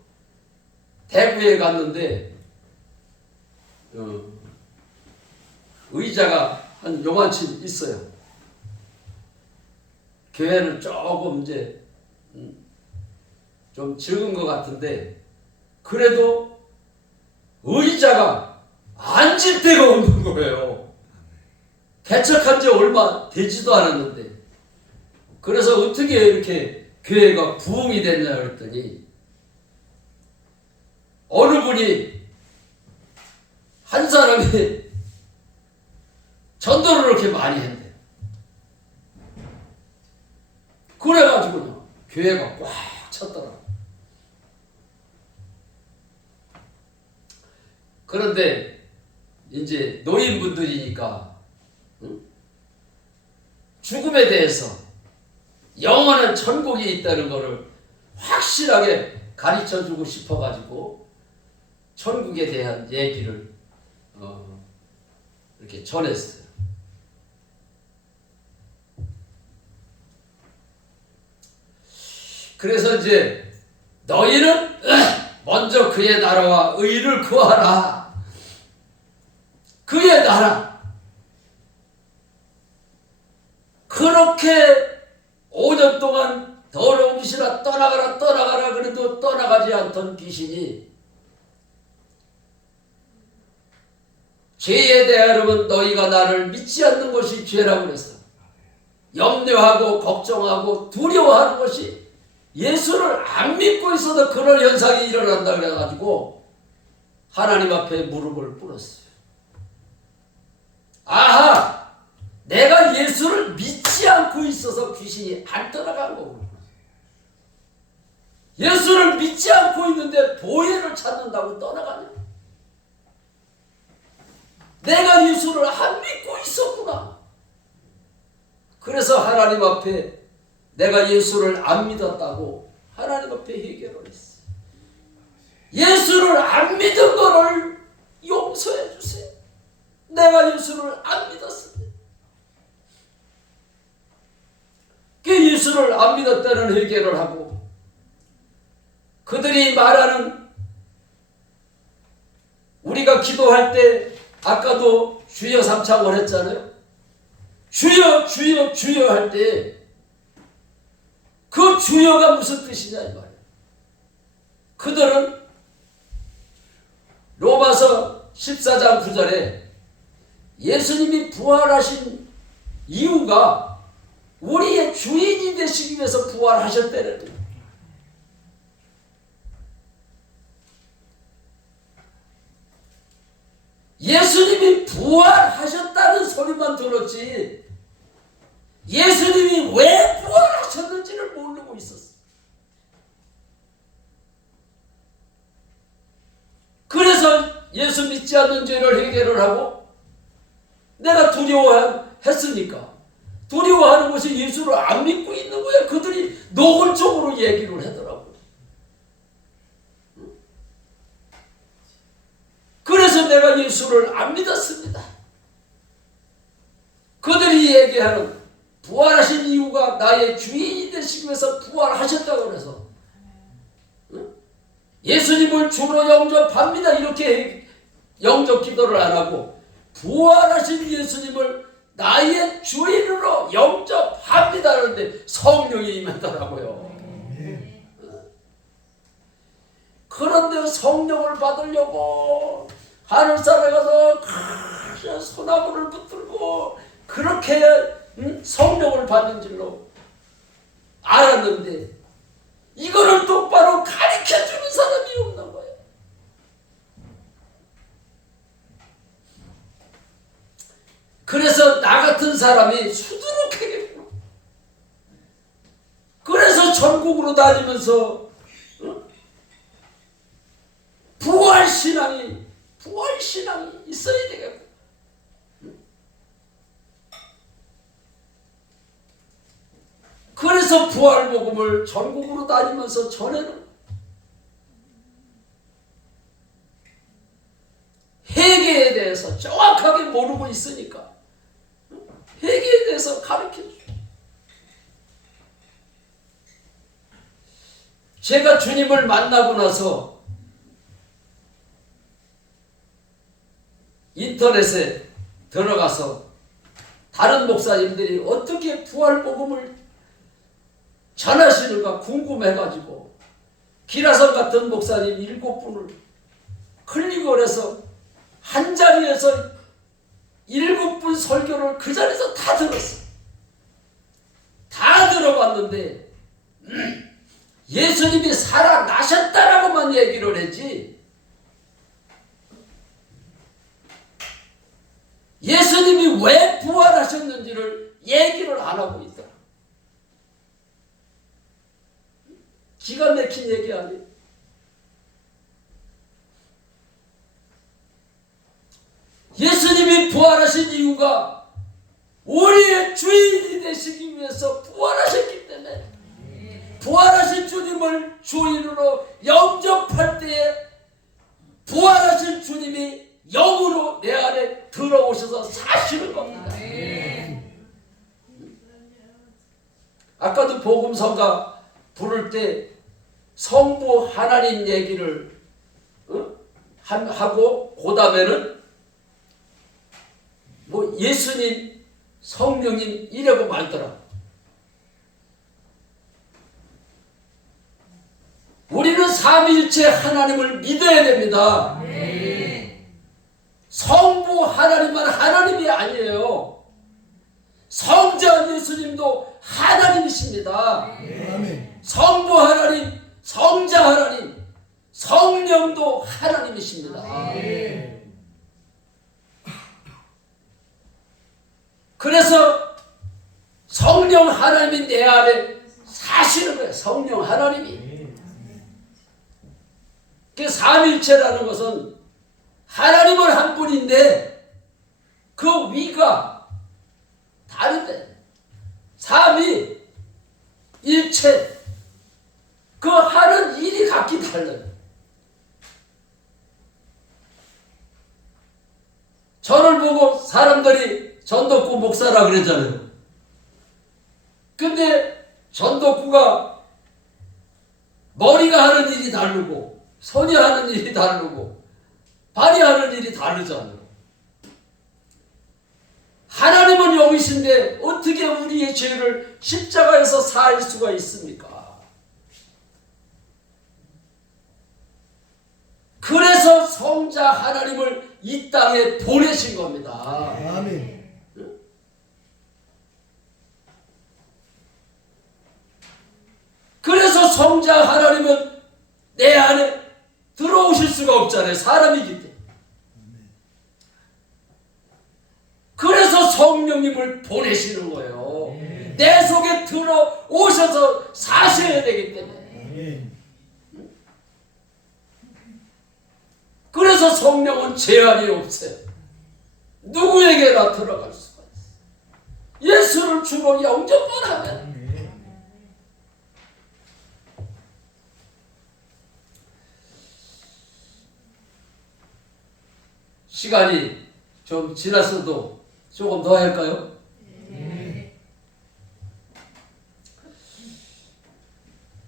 대구에 갔는데 의자가 한 요만치 있어요. 교회는 조금 이제 좀 적은 것 같은데 그래도 의자가 앉을 데가 없는 거예요. 개척한 지 얼마 되지도 않았는데. 그래서 어떻게 이렇게 교회가 부흥이 됐냐 그랬더니 어느 분이 한 사람이 전도를 그렇게 많이 했대요. 그래가지고 교회가 꽉 찼더라고요. 그런데 이제 노인분들이니까 죽음에 대해서 영원한 천국이 있다는 것을 확실하게 가르쳐주고 싶어가지고 천국에 대한 얘기를 이렇게 전했어요. 그래서 이제 너희는 먼저 그의 나라와 의를 구하라. 그의 나라. 그렇게 5년 동안 더러운 귀신아 떠나가라 떠나가라 그래도 떠나가지 않던 귀신이 죄에 대하여는 너희가 나를 믿지 않는 것이 죄라고 그랬어. 염려하고 걱정하고 두려워하는 것이 예수를 안 믿고 있어도 그런 현상이 일어난다 그래가지고 하나님 앞에 무릎을 꿇었어요. 아하! 내가 예수를 믿지 않고 있어서 귀신이 안 떠나간 거구나. 예수를 믿지 않고 있는데 보혜를 찾는다고 떠나가냐? 내가 예수를 안 믿고 있었구나. 그래서 하나님 앞에 내가 예수를 안 믿었다고 하나님 앞에 회개를 했어. 예수를 안 믿은 거를 용서해 주세요. 내가 예수를 안 믿었습니다. 그 예수를 안 믿었다는 회개를 하고 그들이 말하는 우리가 기도할 때 아까도 주여 삼창을 했잖아요. 주여 주여 주여 할 때 그 주여가 무슨 뜻이냐 이 말이에요. 그들은 로마서 14장 9절에 예수님이 부활하신 이유가 우리의 주인이 되시기 위해서 부활하셨다는 거예요. 예수님이 부활하셨다는 소리만 들었지 예수님이 왜 부활하셨는지를 모르고 있었어. 그래서 예수 믿지 않는 죄를 회개를 하고 내가 두려워했으니까 두려워하는 것이 예수를 안 믿고 있는 거야. 그들이 노골적으로 얘기를 하더라고요. 그래서 내가 예수를 안 믿었습니다. 그들이 얘기하는 부활하신 이유가 나의 주인이 되시기 위해서 부활하셨다고 그래서 예수님을 주로 영접합니다. 이렇게 영접 기도를 안 하고 부활하신 예수님을 나의 주인으로 영접합니다. 그런데 성령이 임하더라고요. 그런데 성령을 받으려고 하늘산에 가서 소나무를 붙들고 그렇게 성령을 받는 줄로 알았는데 이거를 똑바로 가르쳐주는 사람이 없는 거예요. 그래서 나 같은 사람이 수두룩하겠구나. 그래서 전국으로 다니면서 부활신앙이 있어야 되겠고 그래서 부활복음을 전국으로 다니면서 전해는 회개에 대해서 정확하게 모르고 있으니까 회개에 대해서 가르쳐줘. 제가 주님을 만나고 나서 인터넷에 들어가서 다른 목사님들이 어떻게 부활복음을 전하시는가 궁금해가지고 기라성 같은 목사님 7분을 클릭을 해서 한 자리에서 7분 설교를 그 자리에서 다 들었어. 다 들어봤는데 예수님이 살아나셨다라고만 얘기를 했지 예수님이 왜 부활하셨는지를 얘기를 안 하고 있더라. 기가 막힌 얘기 아니에요? 예수님이 부활하신 이유가 우리의 주인이 되시기 위해서 부활하셨기 때문에 부활하신 주님을 주인으로 영접할 때에 부활하신 주님이 영으로 내 안에 들어오셔서 사시는 겁니다. 아까도 복음성가 부를 때 성부 하나님 얘기를 하고 그 다음에는 뭐 예수님 성령님 이라고 말더라. 우리는 삼위일체 하나님을 믿어야 됩니다. 성부 하나님만 하나님이 아니에요. 성자 예수님도 하나님이십니다. 아멘. 성부 하나님, 성자 하나님, 성령도 하나님이십니다. 그래서 성령 하나님이 내 안에 사시는 거예요. 성령 하나님이. 그 삼위일체라는 것은 하나님은 한 분인데 그 위가 다른데 삼위 일체 그 하는 일이 각기 달라요. 저를 보고 사람들이 전덕구 목사라 그랬잖아요. 근데 전덕구가 머리가 하는 일이 다르고 손이 하는 일이 다르고 발이 하는 일이 다르잖아요. 하나님은 영이신데 어떻게 우리의 죄를 십자가에서 사할 수가 있습니까? 그래서 성자 하나님을 이 땅에 보내신 겁니다. 아멘. 그래서 성자 하나님은 내 안에 들어오실 수가 없잖아요. 사람이기 때문에. 그래서 성령님을 보내시는 거예요. 내 속에 들어오셔서 사셔야 되기 때문에. 그래서 성령은 제한이 없어요. 누구에게나 들어갈 수가 있어요. 예수를 주로 영접만 하면. 시간이 좀 지났어도 조금 더 할까요?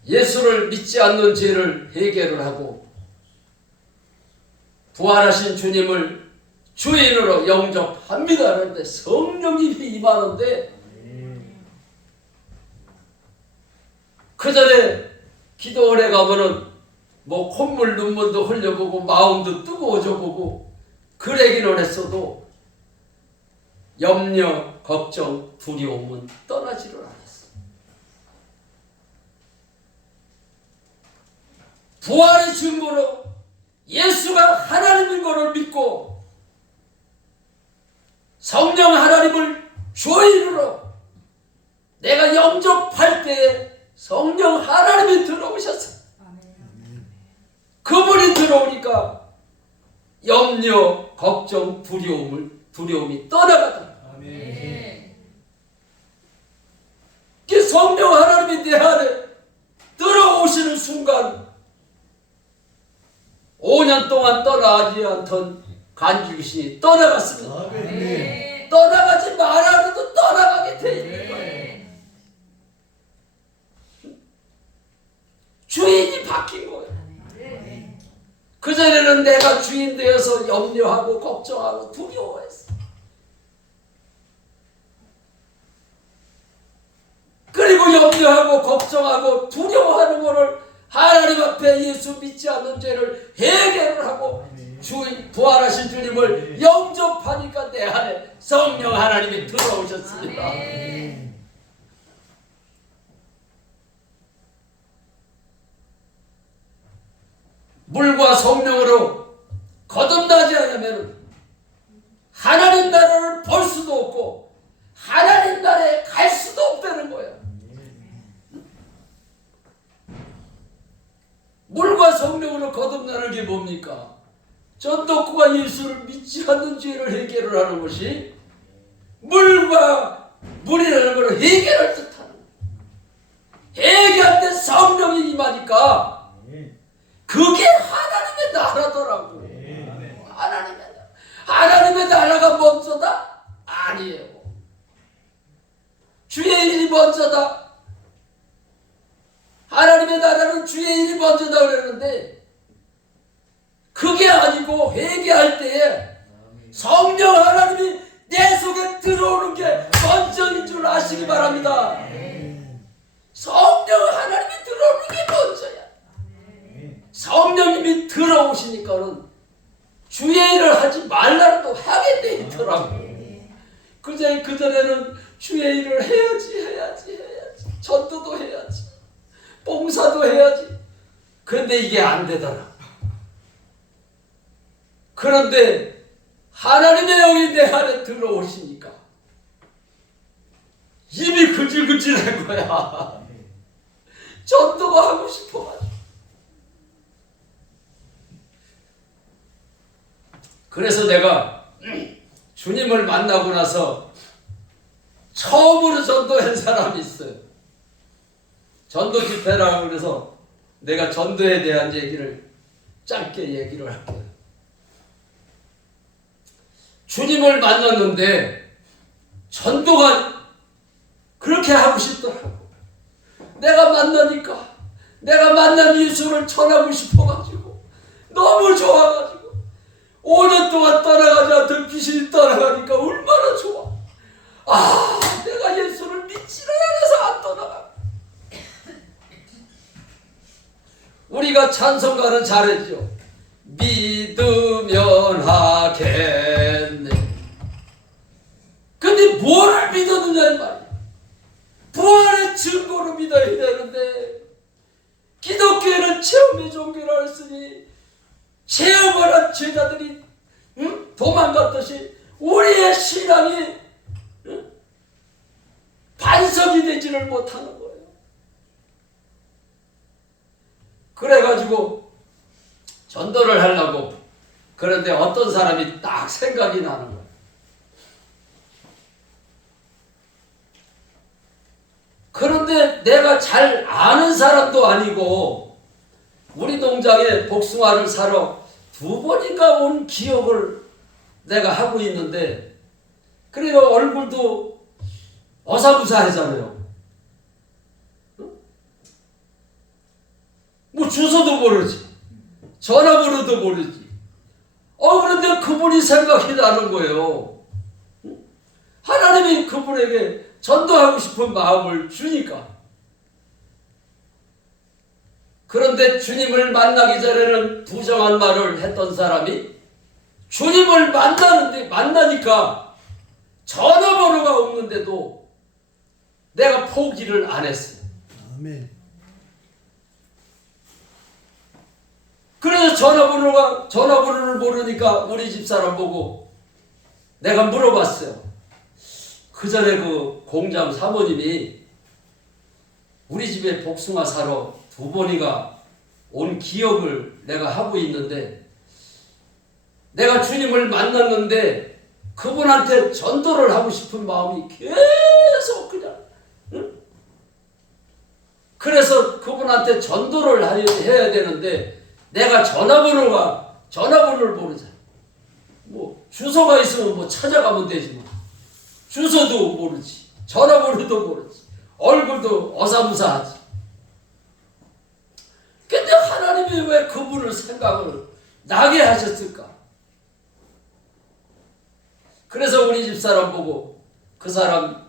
예수를 믿지 않는 죄를 해결을 하고 부활하신 주님을 주인으로 영접합니다. 그런데 성령님이 임하는데 그 전에 기도원에 가면은 뭐 콧물 눈물도 흘려보고 마음도 뜨거워져 보고 그러기는 했어도 염려, 걱정, 두려움은 떠나지를 않았어. 부활의 증거로 예수가 하나님인 것을 믿고 성령 하나님을 주인으로 내가 영접할 때에 성령 하나님이 들어오셨어. 그분이 들어오니까 염려, 걱정, 두려움이 떠나가다. 그 성령 하나님이 내 안에 들어오시는 순간 5년 동안 떠나지 않던 간주귀신이 떠나갔습니다. 떠나가지 말아 그래도 떠나가게 돼 있는 거예요. 주인이 바뀐 거예요. 그전에는 내가 주인 되어서 염려하고 걱정하고 두려워했어. 그리고 염려하고 걱정하고 두려워하는 것을 하나님 앞에 예수 믿지 않는 죄를 해결을 하고 주인 부활하신 주님을 영접하니까 내 안에 성령 하나님이 들어오셨습니다. 물과 성령으로 거듭나지 않으면 하나님 나라를 볼 수도 없고 하나님 나라에 갈 수도 없다는 거예요. 물과 성령으로 거듭나는 게 뭡니까? 전덕구가 예수를 믿지 않는 죄를 해결을 하는 것이 물과 물이라는 것을 먼저다. 하나님의 나라는 주의 일이 먼저다 그러는데 그게 아니고 회개할 때에 성령 하나님이 내 속에 들어오는 게 먼저인 줄 아시기 바랍니다. 성령 하나님이 들어오는 게 먼저야. 성령님이 들어오시니까는 주의 일을 하지 말라는 또 하게 돼 있더라고. 그전에는 주의 일을 해야지. 전도도 해야지. 봉사도 해야지. 그런데 이게 안 되더라. 그런데 하나님의 영이 내 안에 들어오시니까 입이 근질근질한 거야. 전도가 하고 싶어가지고. 그래서 내가 주님을 만나고 나서 처음으로 전도한 사람이 있어요. 전도 집회라고 그래서 내가 전도에 대한 얘기를 짧게 얘기를 할게요. 주님을 만났는데 전도가 그렇게 하고 싶더라고. 내가 만나니까 내가 만난 예수를 전하고 싶어가지고 너무 좋아가지고 5년 동안 떠나가지 않던 귀신이 떠나가니까 얼마나 좋아. 내가 예수를 믿지를 않아서 안 떠나가. 우리가 찬송가는 잘했죠. 믿으면 하겠네. 근데 뭐를 믿었느냐 이 말이야. 부활의 증거로 믿어야 되는데 기독교에는 체험의 종교라 했으니 체험을 한 제자들이 도망갔듯이 우리의 신앙이 반성이 되지를 못하는 거예요. 그래가지고 전도를 하려고 그런데 어떤 사람이 딱 생각이 나는 거예요. 그런데 내가 잘 아는 사람도 아니고 우리 농장에 복숭아를 사러 2번인가 온 기억을 내가 하고 있는데 그래요. 얼굴도 어사부사하잖아요. 뭐 주소도 모르지. 전화번호도 모르지. 그런데 그분이 생각이 나는 거예요. 하나님이 그분에게 전도하고 싶은 마음을 주니까. 그런데 주님을 만나기 전에는 부정한 말을 했던 사람이 주님을 만나니까 전화번호가 없는데도 내가 포기를 안 했어요. 아멘. 그래서 전화번호를 모르니까 우리 집사람 보고 내가 물어봤어요. 그 전에 그 공장 사모님이 우리 집에 복숭아 사러 2번이가 온 기억을 내가 하고 있는데 내가 주님을 만났는데 그분한테 전도를 하고 싶은 마음이 계속 그냥 그래서 그분한테 전도를 해야 되는데 내가 전화번호를 모르잖아. 뭐 주소가 있으면 뭐 찾아가면 되지만 주소도 모르지. 전화번호도 모르지. 얼굴도 어사무사하지. 근데 하나님이 왜 그분을 생각을 나게 하셨을까? 그래서 우리 집사람 보고 그 사람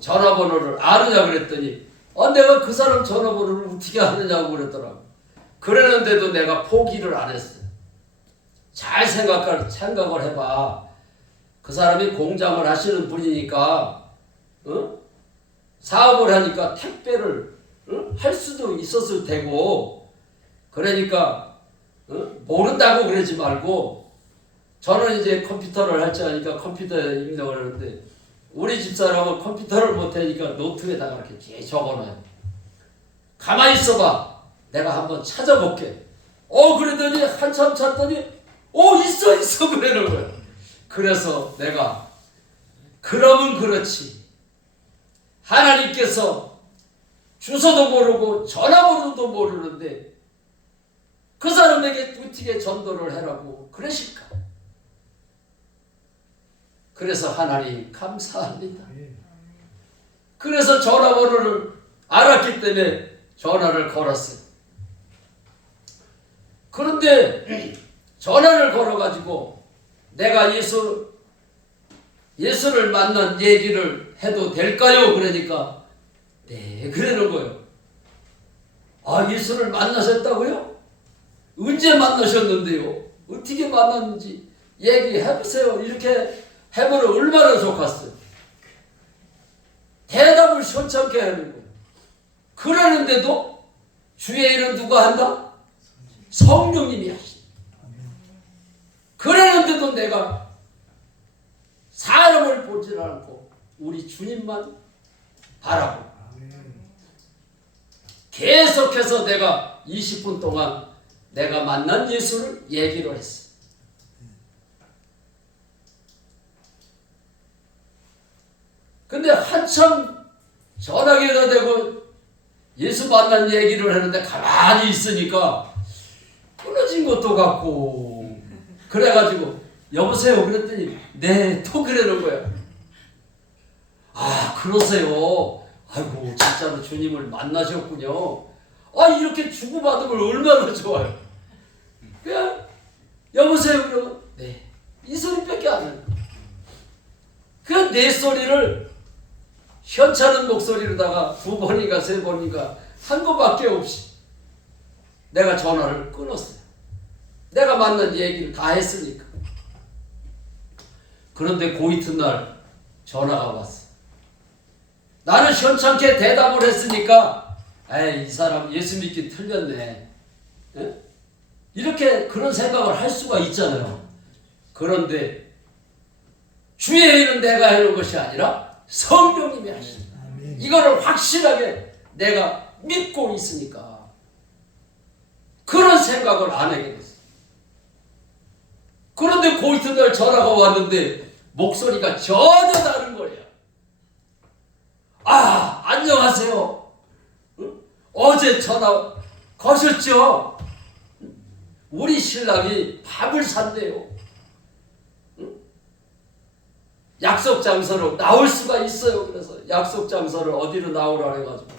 전화번호를 아느냐 그랬더니 내가 그 사람 전화번호를 어떻게 아느냐고 그랬더라고. 그랬는데도 내가 포기를 안 했어요. 잘 생각을 해봐. 그 사람이 공장을 하시는 분이니까 사업을 하니까 택배를 할 수도 있었을 테고 그러니까 모른다고 그러지 말고 저는 이제 컴퓨터를 할 줄 아니까 컴퓨터에 입력을 하는데 우리 집사람은 컴퓨터를 못하니까 노트에다가 이렇게 적어놔요. 가만히 있어봐. 내가 한번 찾아볼게. 그러더니 한참 찾더니 있어 그러는 거예요. 그래서 내가 그러면 그렇지. 하나님께서 주소도 모르고 전화번호도 모르는데 그 사람에게 어떻게 전도를 하라고 그러실까? 그래서 하나님 감사합니다. 그래서 전화번호를 알았기 때문에 전화를 걸었어요. 그런데 전화를 걸어가지고 내가 예수를 만난 얘기를 해도 될까요? 그러니까 네, 그러는 거예요. 아, 예수를 만나셨다고요? 언제 만나셨는데요? 어떻게 만났는지 얘기해보세요. 이렇게 해보면 얼마나 좋겠어요. 대답을 현찮게 하는 거예요. 그러는데도 주의 일은 누가 한다? 성령님이 하신다. 그러는데도 내가 사람을 보지 않고 우리 주님만 바라보고 계속해서 내가 20분 동안 내가 만난 예수를 얘기를 했어. 근데 한참 전화기가 되고 예수 만난 얘기를 하는데 가만히 있으니까 끊어진 것도 같고 그래가지고 여보세요 그랬더니 네 또 그러는 거야. 아 그러세요. 아이고 진짜로 주님을 만나셨군요. 아 이렇게 주고받으면 얼마나 좋아요. 그냥 여보세요 그러면 네 이 소리밖에 안 해요. 그 내 소리를 현찮은 목소리로다가 2번인가 3번인가 한 것밖에 없이 내가 전화를 끊었어요. 내가 만난 얘기를 다 했으니까. 그런데 그 이튿날 전화가 왔어. 나는 현찮게 대답을 했으니까 에이 이 사람 예수 믿기 틀렸네. 에? 이렇게 그런 생각을 할 수가 있잖아요. 그런데 주의 일은 내가 해놓은 것이 아니라 성령님이 하신다. 이거를 확실하게 내가 믿고 있으니까 그런 생각을 안 하게 됐어. 그런데 그 이튿날 전화가 왔는데 목소리가 전혀 다른 거야. 아 안녕하세요. 응? 어제 전화 거셨죠? 우리 신랑이 밥을 산대요. 응? 약속 장소로 나올 수가 있어요. 그래서 약속 장소를 어디로 나오라 해가지고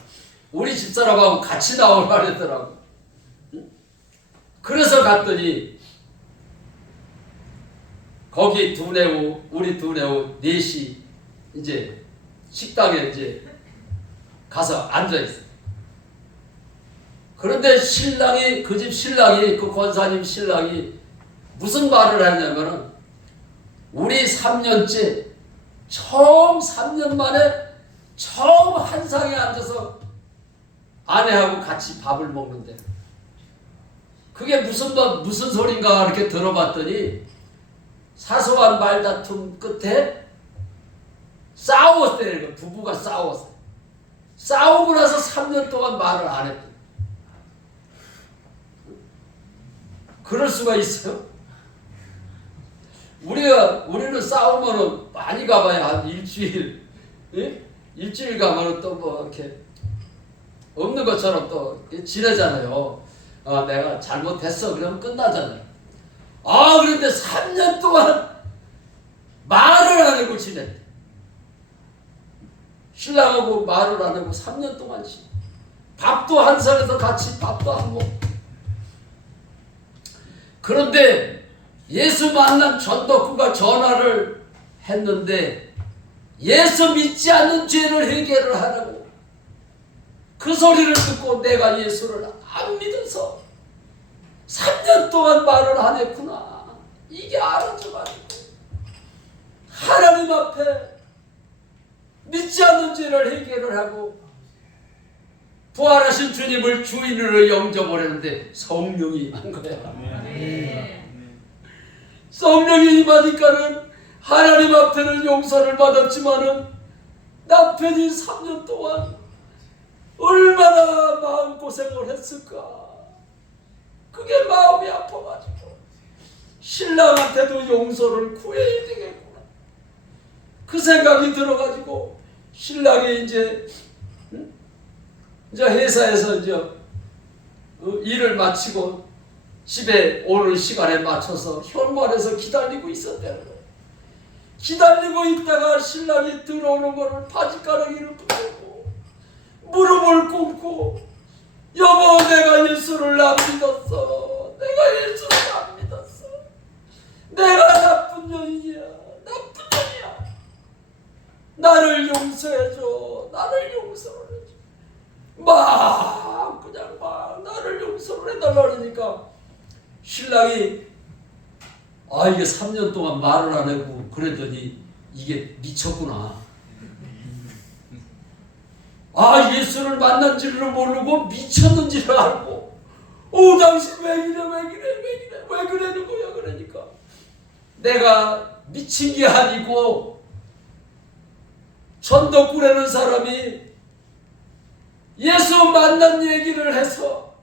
우리 집사람하고 같이 나오라 그러더라고. 응? 그래서 갔더니 거기 우리 두뇌우 4시 이제 식당에 이제 가서 앉아있어. 그런데 신랑이 그 집 신랑이 그 권사님 신랑이 무슨 말을 하냐면은 우리 3년째 처음 3년 만에 처음 한 상에 앉아서 아내하고 같이 밥을 먹는데 그게 무슨 소린가 이렇게 들어봤더니 사소한 말다툼 끝에 싸웠대요. 부부가 싸웠어. 싸우고 나서 3년 동안 말을 안 했대. 그럴 수가 있어요? 우리는 싸우면은 많이 가봐야 한 일주일, 예? 일주일 가면은 또 뭐 이렇게 없는 것처럼 또 지내잖아요. 내가 잘못했어 그러면 끝나잖아요. 그런데 3년 동안 말을 안 하고 지냈대. 신랑하고 말을 안 하고 3년 동안 밥도 한 상에서 같이 밥도 안 먹고. 그런데 예수 만난 전덕후가 전화를 했는데 예수 믿지 않는 죄를 해결을 하라고 그 소리를 듣고 내가 예수를 안 믿어서 3년 동안 말을 안 했구나. 이게 알아져가지고 하나님 앞에 믿지 않는 죄를 해결을 하고 부활하신 주님을 주인으로 영접을 했는데 성령이 임한 거야. 성령이 임하니까는 하나님 앞에는 용서를 받았지만은 남편이 3년 동안 얼마나 마음고생을 했을까. 그게 마음이 아파가지고 신랑한테도 용서를 구해야 되겠구나. 그 생각이 들어가지고 신랑이 이제 회사에서 일을 마치고 집에 오는 시간에 맞춰서 현관에서 기다리고 있었대요. 기다리고 있다가 신랑이 들어오는 거를 바지가랑이를 붙잡고 무릎을 꿇고 여보 내가 예수를 안 믿었어. 내가 예수를 안 믿었어. 내가 나쁜 년이야. 나쁜 년이야. 나를 용서해줘. 나를 용서를 해줘. 그냥 나를 용서를 해달라 그러니까 신랑이 이게 3년 동안 말을 안 하고 그랬더니 이게 미쳤구나. 예수를 만난 줄을 모르고 미쳤는지를 알고 당신 왜 그러는 거야. 그러니까 내가 미친 게 아니고 전도 꾸려는 사람이 예수 만난 얘기를 해서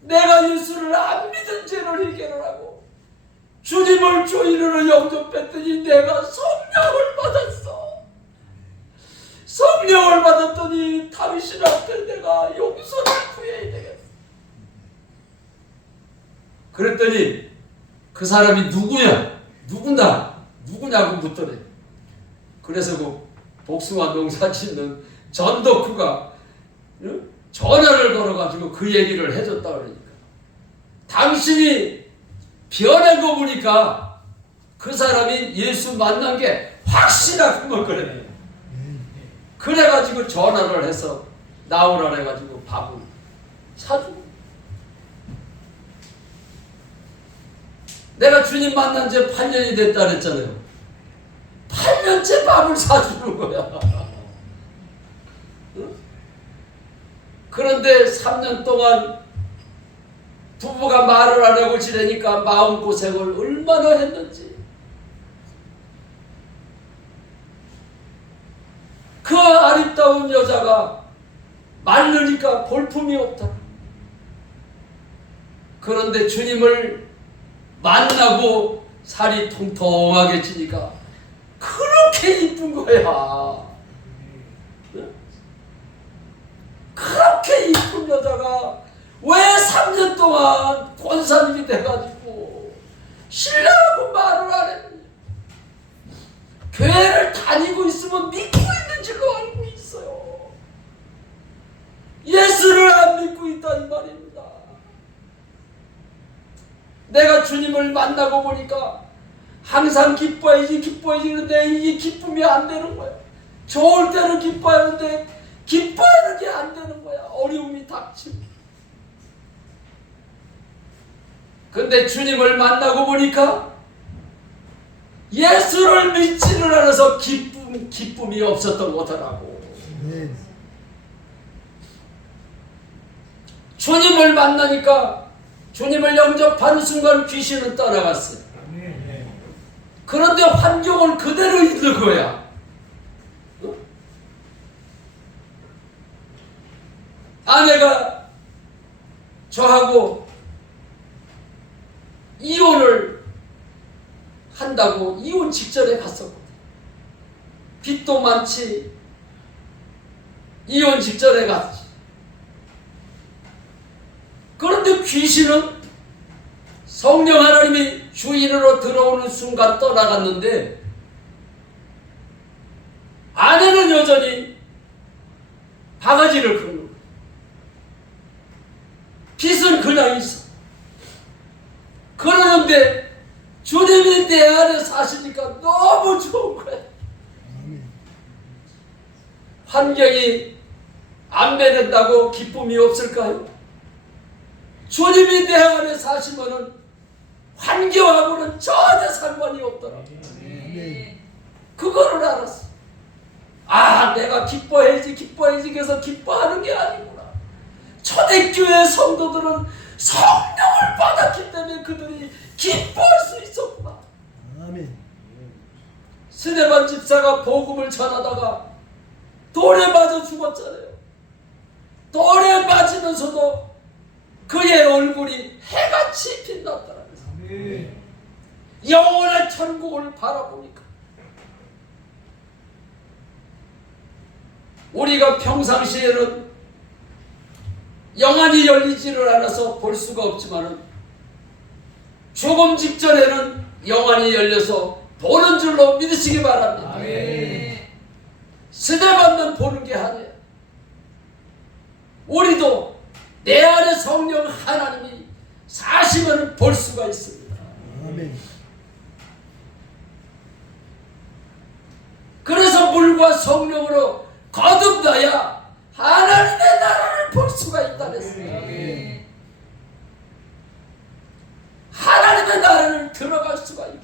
내가 예수를 안 믿은 죄를 해결을 하고 주님을 주인으로 영접했더니 내가 성령을 받았어. 성령을 받았더니 당신한테 내가 용서를 구해야 되겠어. 그랬더니 그 사람이 누구냐고 묻더래. 그래서 그 복숭아 농사 짓는 전덕후가 전화를 걸어가지고 그 얘기를 해줬다 그러니까 당신이 변한 거 보니까 그 사람이 예수 만난 게 확실한 걸 그래. 그래가지고 전화를 해서 나오라 해가지고 밥을 사주고 내가 주님 만난 지 8년이 됐다 그랬잖아요. 8년째 밥을 사주는 거야. 그런데 3년 동안 부부가 말을 안 하고 지내니까 마음고생을 얼마나 했는지. 그 아름다운 여자가 말르니까 볼품이 없다. 그런데 주님을 만나고 살이 통통하게 찌니까 그렇게 이쁜 거야. 그렇게 이쁜 여자가 왜 3년 동안 권사님이 돼가지고 신랑하고 말을 안 했니? 교회를 다니고 있으면 믿고 있는 줄로 알고 있어요. 예수를 안 믿고 있다 이 말입니다. 내가 주님을 만나고 보니까 항상 기뻐야지 그런데 이게 기쁨이 안 되는 거야. 좋을 때는 기뻐하는데 기뻐하는 게 안 되는 거야. 어려움이 닥치고. 근데 주님을 만나고 보니까 예수를 믿지를 않아서 기쁨이 없었던 거더라고. 주님을 만나니까 주님을 영접하는 순간 귀신은 떠나갔어요. 그런데 환경은 그대로 있는 거야. 아내가 저하고 이혼을 한다고 이혼 직전에 갔었거든. 빚도 많지. 이혼 직전에 갔지. 그런데 귀신은 성령 하나님이 주인으로 들어오는 순간 떠나갔는데 아내는 여전히 바가지를 긁는 거야. 빚은 그냥 있어. 그러는데 주님이 내 안에 사시니까 너무 좋은 거야. 환경이 안 변한다고 기쁨이 없을까요? 주님이 내 안에 사시면은 환경하고는 전혀 상관이 없더라. 그거를 알았어. 내가 기뻐해야지 그래서 기뻐하는 게 아니구나. 초대교회 성도들은 성령을 받았기 때문에 그들이 기뻐할 수 있었구나. 아멘. 스데반 집사가 복음을 전하다가 돌에 맞아 죽었잖아요. 돌에 맞으면서도 그의 얼굴이 해같이 빛났더라고요. 영원한 천국을 바라보니까. 우리가 평상시에는 영안이 열리지를 않아서 볼 수가 없지만은 죽음 직전에는 영안이 열려서 보는 줄로 믿으시기 바랍니다. 아멘. 세대받는 보는 게 아니에요. 우리도 내 안에 성령 하나님이 사시면 볼 수가 있습니다. 아멘. 그래서 물과 성령으로 거듭나야 하나님의 나라를 볼 수가 있다 그랬어요. 아멘. 하나님의 나라를 들어갈 수가 있다.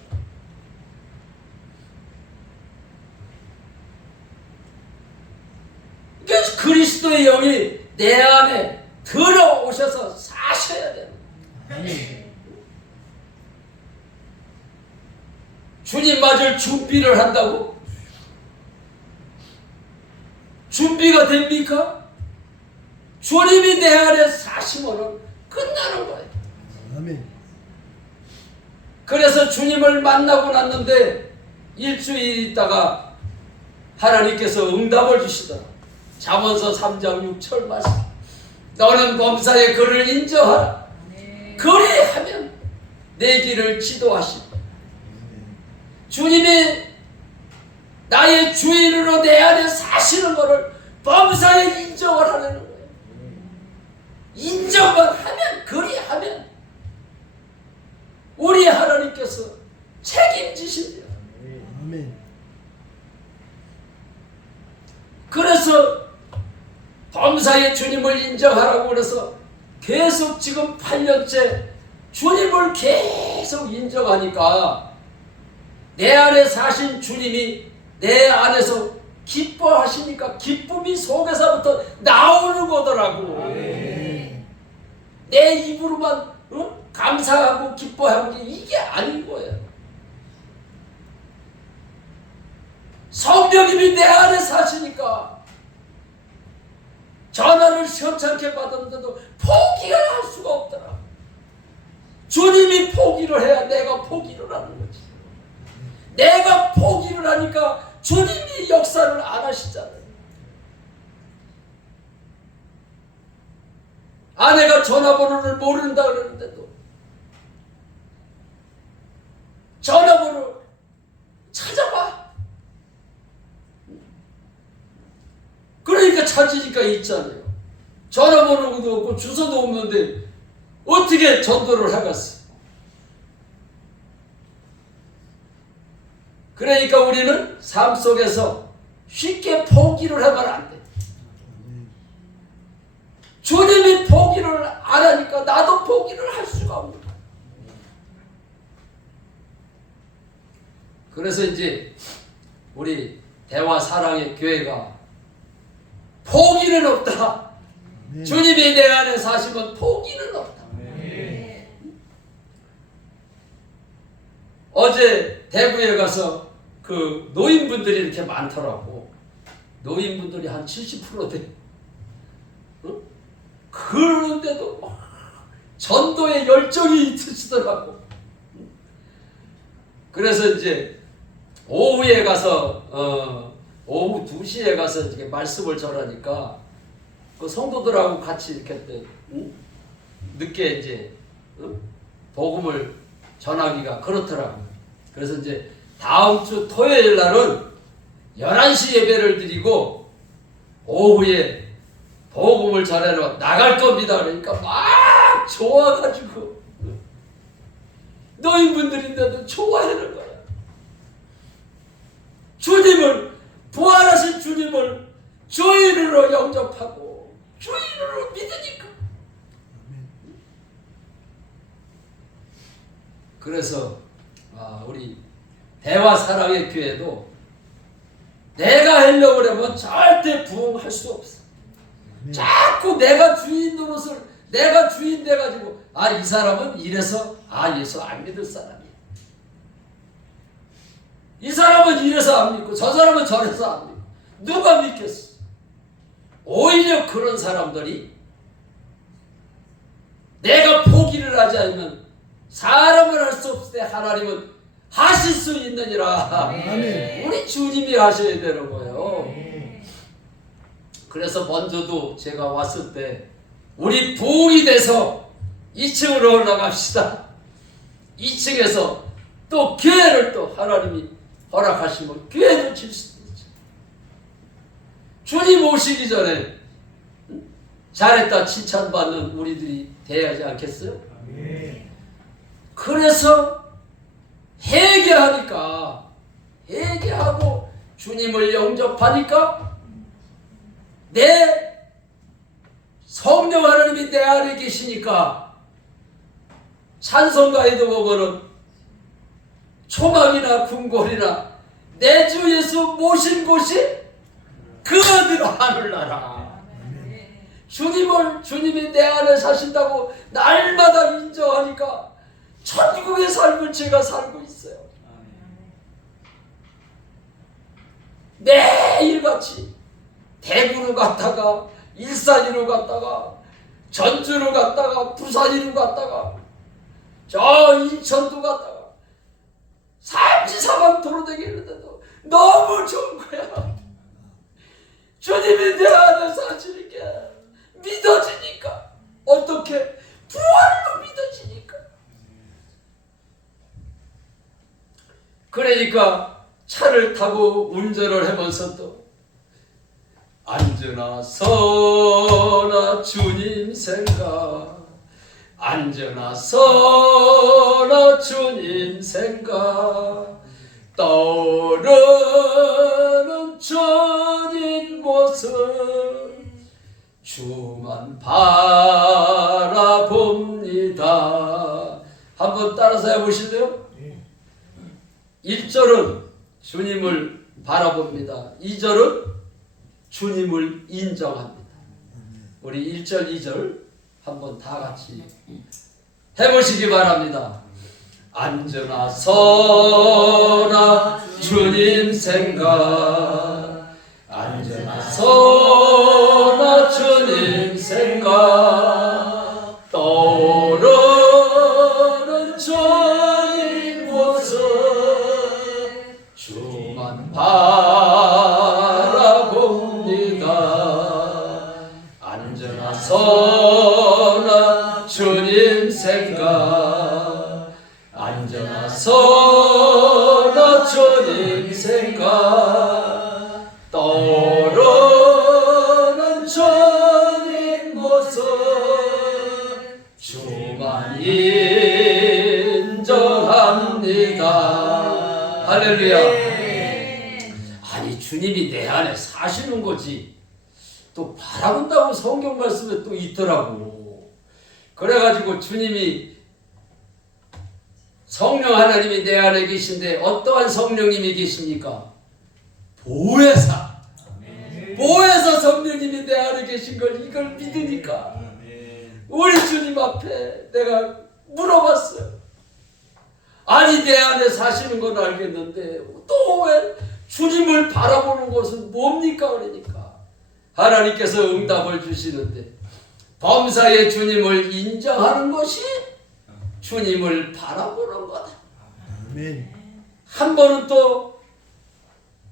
그래서 그리스도의 영이 내 안에 들어오셔서 사셔야 됩니다. 아멘. 주님 맞을 준비를 한다고? 준비가 됩니까? 주님이 내 안에 사시면은 끝나는 거예요. 아멘. 그래서 주님을 만나고 났는데 일주일 있다가 하나님께서 응답을 주시더라. 잠언서 3장 6절 말씀. 너는 범사의 그를 인정하라. 그리하면 내 길을 지도하시다. 주님이 나의 주인으로 내 안에 사시는 것을 범사에 인정을 하는 거예요. 인정만 하면, 그리하면 우리 하나님께서 책임지신대요. 아멘. 그래서 범사에 주님을 인정하라고 그래서 계속 지금 8년째 주님을 계속 인정하니까 내 안에 사신 주님이 내 안에서 기뻐하시니까 기쁨이 속에서부터 나오는 거더라고. 아멘. 내 입으로만 감사하고 기뻐하는 게 이게 아닌 거예요. 성령님이 내 안에 사시니까 전화를 시원찮게 받았는데도 포기를 할 수가 없더라. 주님이 포기를 해야 내가 포기를 하는 거지. 내가 포기를 하니까 주님이 역사를 안 하시잖아요. 아내가 전화번호를 모른다 그러는데도 전화번호 찾아봐. 그러니까 찾으니까 있잖아요. 전화번호도 없고 주소도 없는데 어떻게 전도를 하겠어? 그러니까 우리는 삶 속에서 쉽게 포기를 하면 안 돼. 주님이 포기를 안 하니까 나도 포기를 할 수가 없는 거야. 그래서 이제 우리 대화 사랑의 교회가 포기는 없다. 아멘. 주님이 내 안에 사시면 포기는 없다. 어제 대구에 가서 그 노인분들이 이렇게 많더라고. 노인분들이 한 70% 돼. 응? 그러는데도 막 전도에 열정이 있으시더라고. 그래서 이제 오후에 가서 오후 2시에 가서 이렇게 말씀을 전하니까 그 성도들하고 같이 이렇게 늦게 이제 복음을 전하기가 그렇더라고요. 그래서 이제 다음 주 토요일 날은 11시 예배를 드리고 오후에 복음을 전하러 나갈 겁니다. 그러니까 막 좋아가지고 노인분들인데도 좋아하는 거야. 주님을, 부활하신 주님을 주인으로 영접하고 주인으로 믿으니까. 그래서 우리 대화 사랑의 교회도 내가 하려고 그러면 절대 부흥할 수 없어. 자꾸 내가 주인 노릇을 내가 주인 돼가지고 이 사람은 이래서 예수 안 믿을 사람이야. 이 사람은 이래서 안 믿고 저 사람은 저래서 안 믿고 누가 믿겠어? 오히려 그런 사람들이 내가 포기를 하지 않으면 사람을 할 수 없을 때 하나님은 하실 수 있느니라. 아멘. 우리 주님이 하셔야 되는 거예요. 그래서 먼저도 제가 왔을 때 우리 부흥이 돼서 2층으로 올라갑시다. 2층에서 또 기회를 또 하나님이 허락하시면 기회도 칠 수도 있죠. 주님 오시기 전에 잘했다 칭찬받는 우리들이 돼야지 않겠어요? 그래서 회개하고 주님을 영접하니까 내 성령 하나님이 내 안에 계시니까 찬송가에도 보면은 초막이나 궁궐이나 내 주 예수 모신 곳이 그 어디로 하늘나라. 주님이 내 안에 사신다고 날마다 인정하니까 천국의 삶을 제가 살고 있어요. 매일같이 대구로 갔다가 일산으로 갔다가 전주로 갔다가 부산으로 갔다가 저 인천도 갔다가 삼지사방 도로다니는데도 너무 좋은 거야. 주님이 내 안에 사시니까 믿어지니까. 어떻게? 부활로 믿어지니까. 그러니까 차를 타고 운전을 하면서도 앉으나 서나 주님 생각, 앉으나 서나 주님 생각, 떠오르는 주님 모습 주만 바라봅니다. 한번 따라서 해보실래요? 1절은 주님을 바라봅니다. 2절은 주님을 인정합니다. 우리 1절, 2절 한번 다 같이 해보시기 바랍니다. 앉으나 서나 주님 생각, 앉으나 서나 주님 생각, 떠오르는 주님 모습 주만 바라봅니다. 앉으나 서나 주님 생각, 앉으나 서나 주님 생각, 떠오르는 주님 모습 주만 인정합니다. 할렐루야. 아니 주님이 내 안에 사시는 거지 또 바라본다고 성경 말씀에 또 있더라고. 그래가지고 주님이 성령 하나님이 내 안에 계신데 어떠한 성령님이 계십니까? 보혜사. 보혜사 성령님이 내 안에 계신 걸 이걸 믿으니까 우리 주님 앞에 내가 물어봤어요. 아니 내 안에 사시는 건 알겠는데 또 왜 주님을 바라보는 것은 뭡니까? 그러니까 하나님께서 응답을 주시는데 범사의 주님을 인정하는 것이 주님을 바라보는 거다. 아멘. 한 번은 또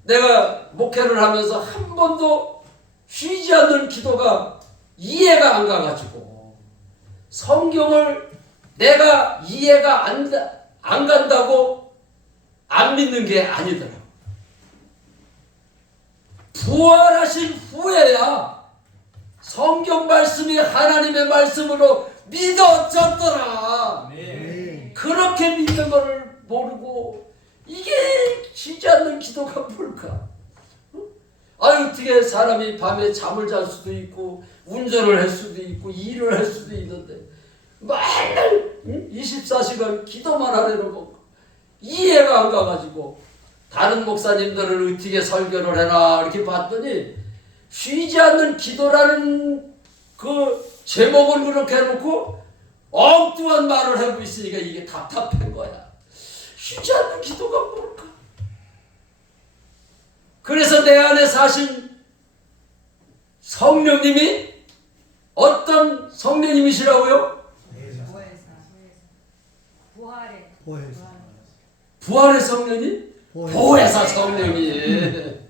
내가 목회를 하면서 한 번도 쉬지 않는 기도가 이해가 안 가가지고 성경을 내가 이해가 안 간다고 안 믿는 게 아니더라고. 부활하신 후에야 성경 말씀이 하나님의 말씀으로 믿어졌더라. 그렇게 믿는 것을 모르고 이게 쉬지 않는 기도가 뭘까? 아유 어떻게 사람이 밤에 잠을 잘 수도 있고 운전을 할 수도 있고 일을 할 수도 있는데 맨날 24시간 기도만 하려는 거 이해가 안 가가지고 다른 목사님들을 어떻게 설교를 해라 이렇게 봤더니 쉬지 않는 기도라는 그 제목을 그렇게 해놓고 엉뚱한 말을 하고 있으니까 이게 답답한 거야. 쉬지 않는 기도가 뭘까? 그래서 내 안에 사신 성령님이 어떤 성령님이시라고요? 부활의 성령님? 보혜사 성령님.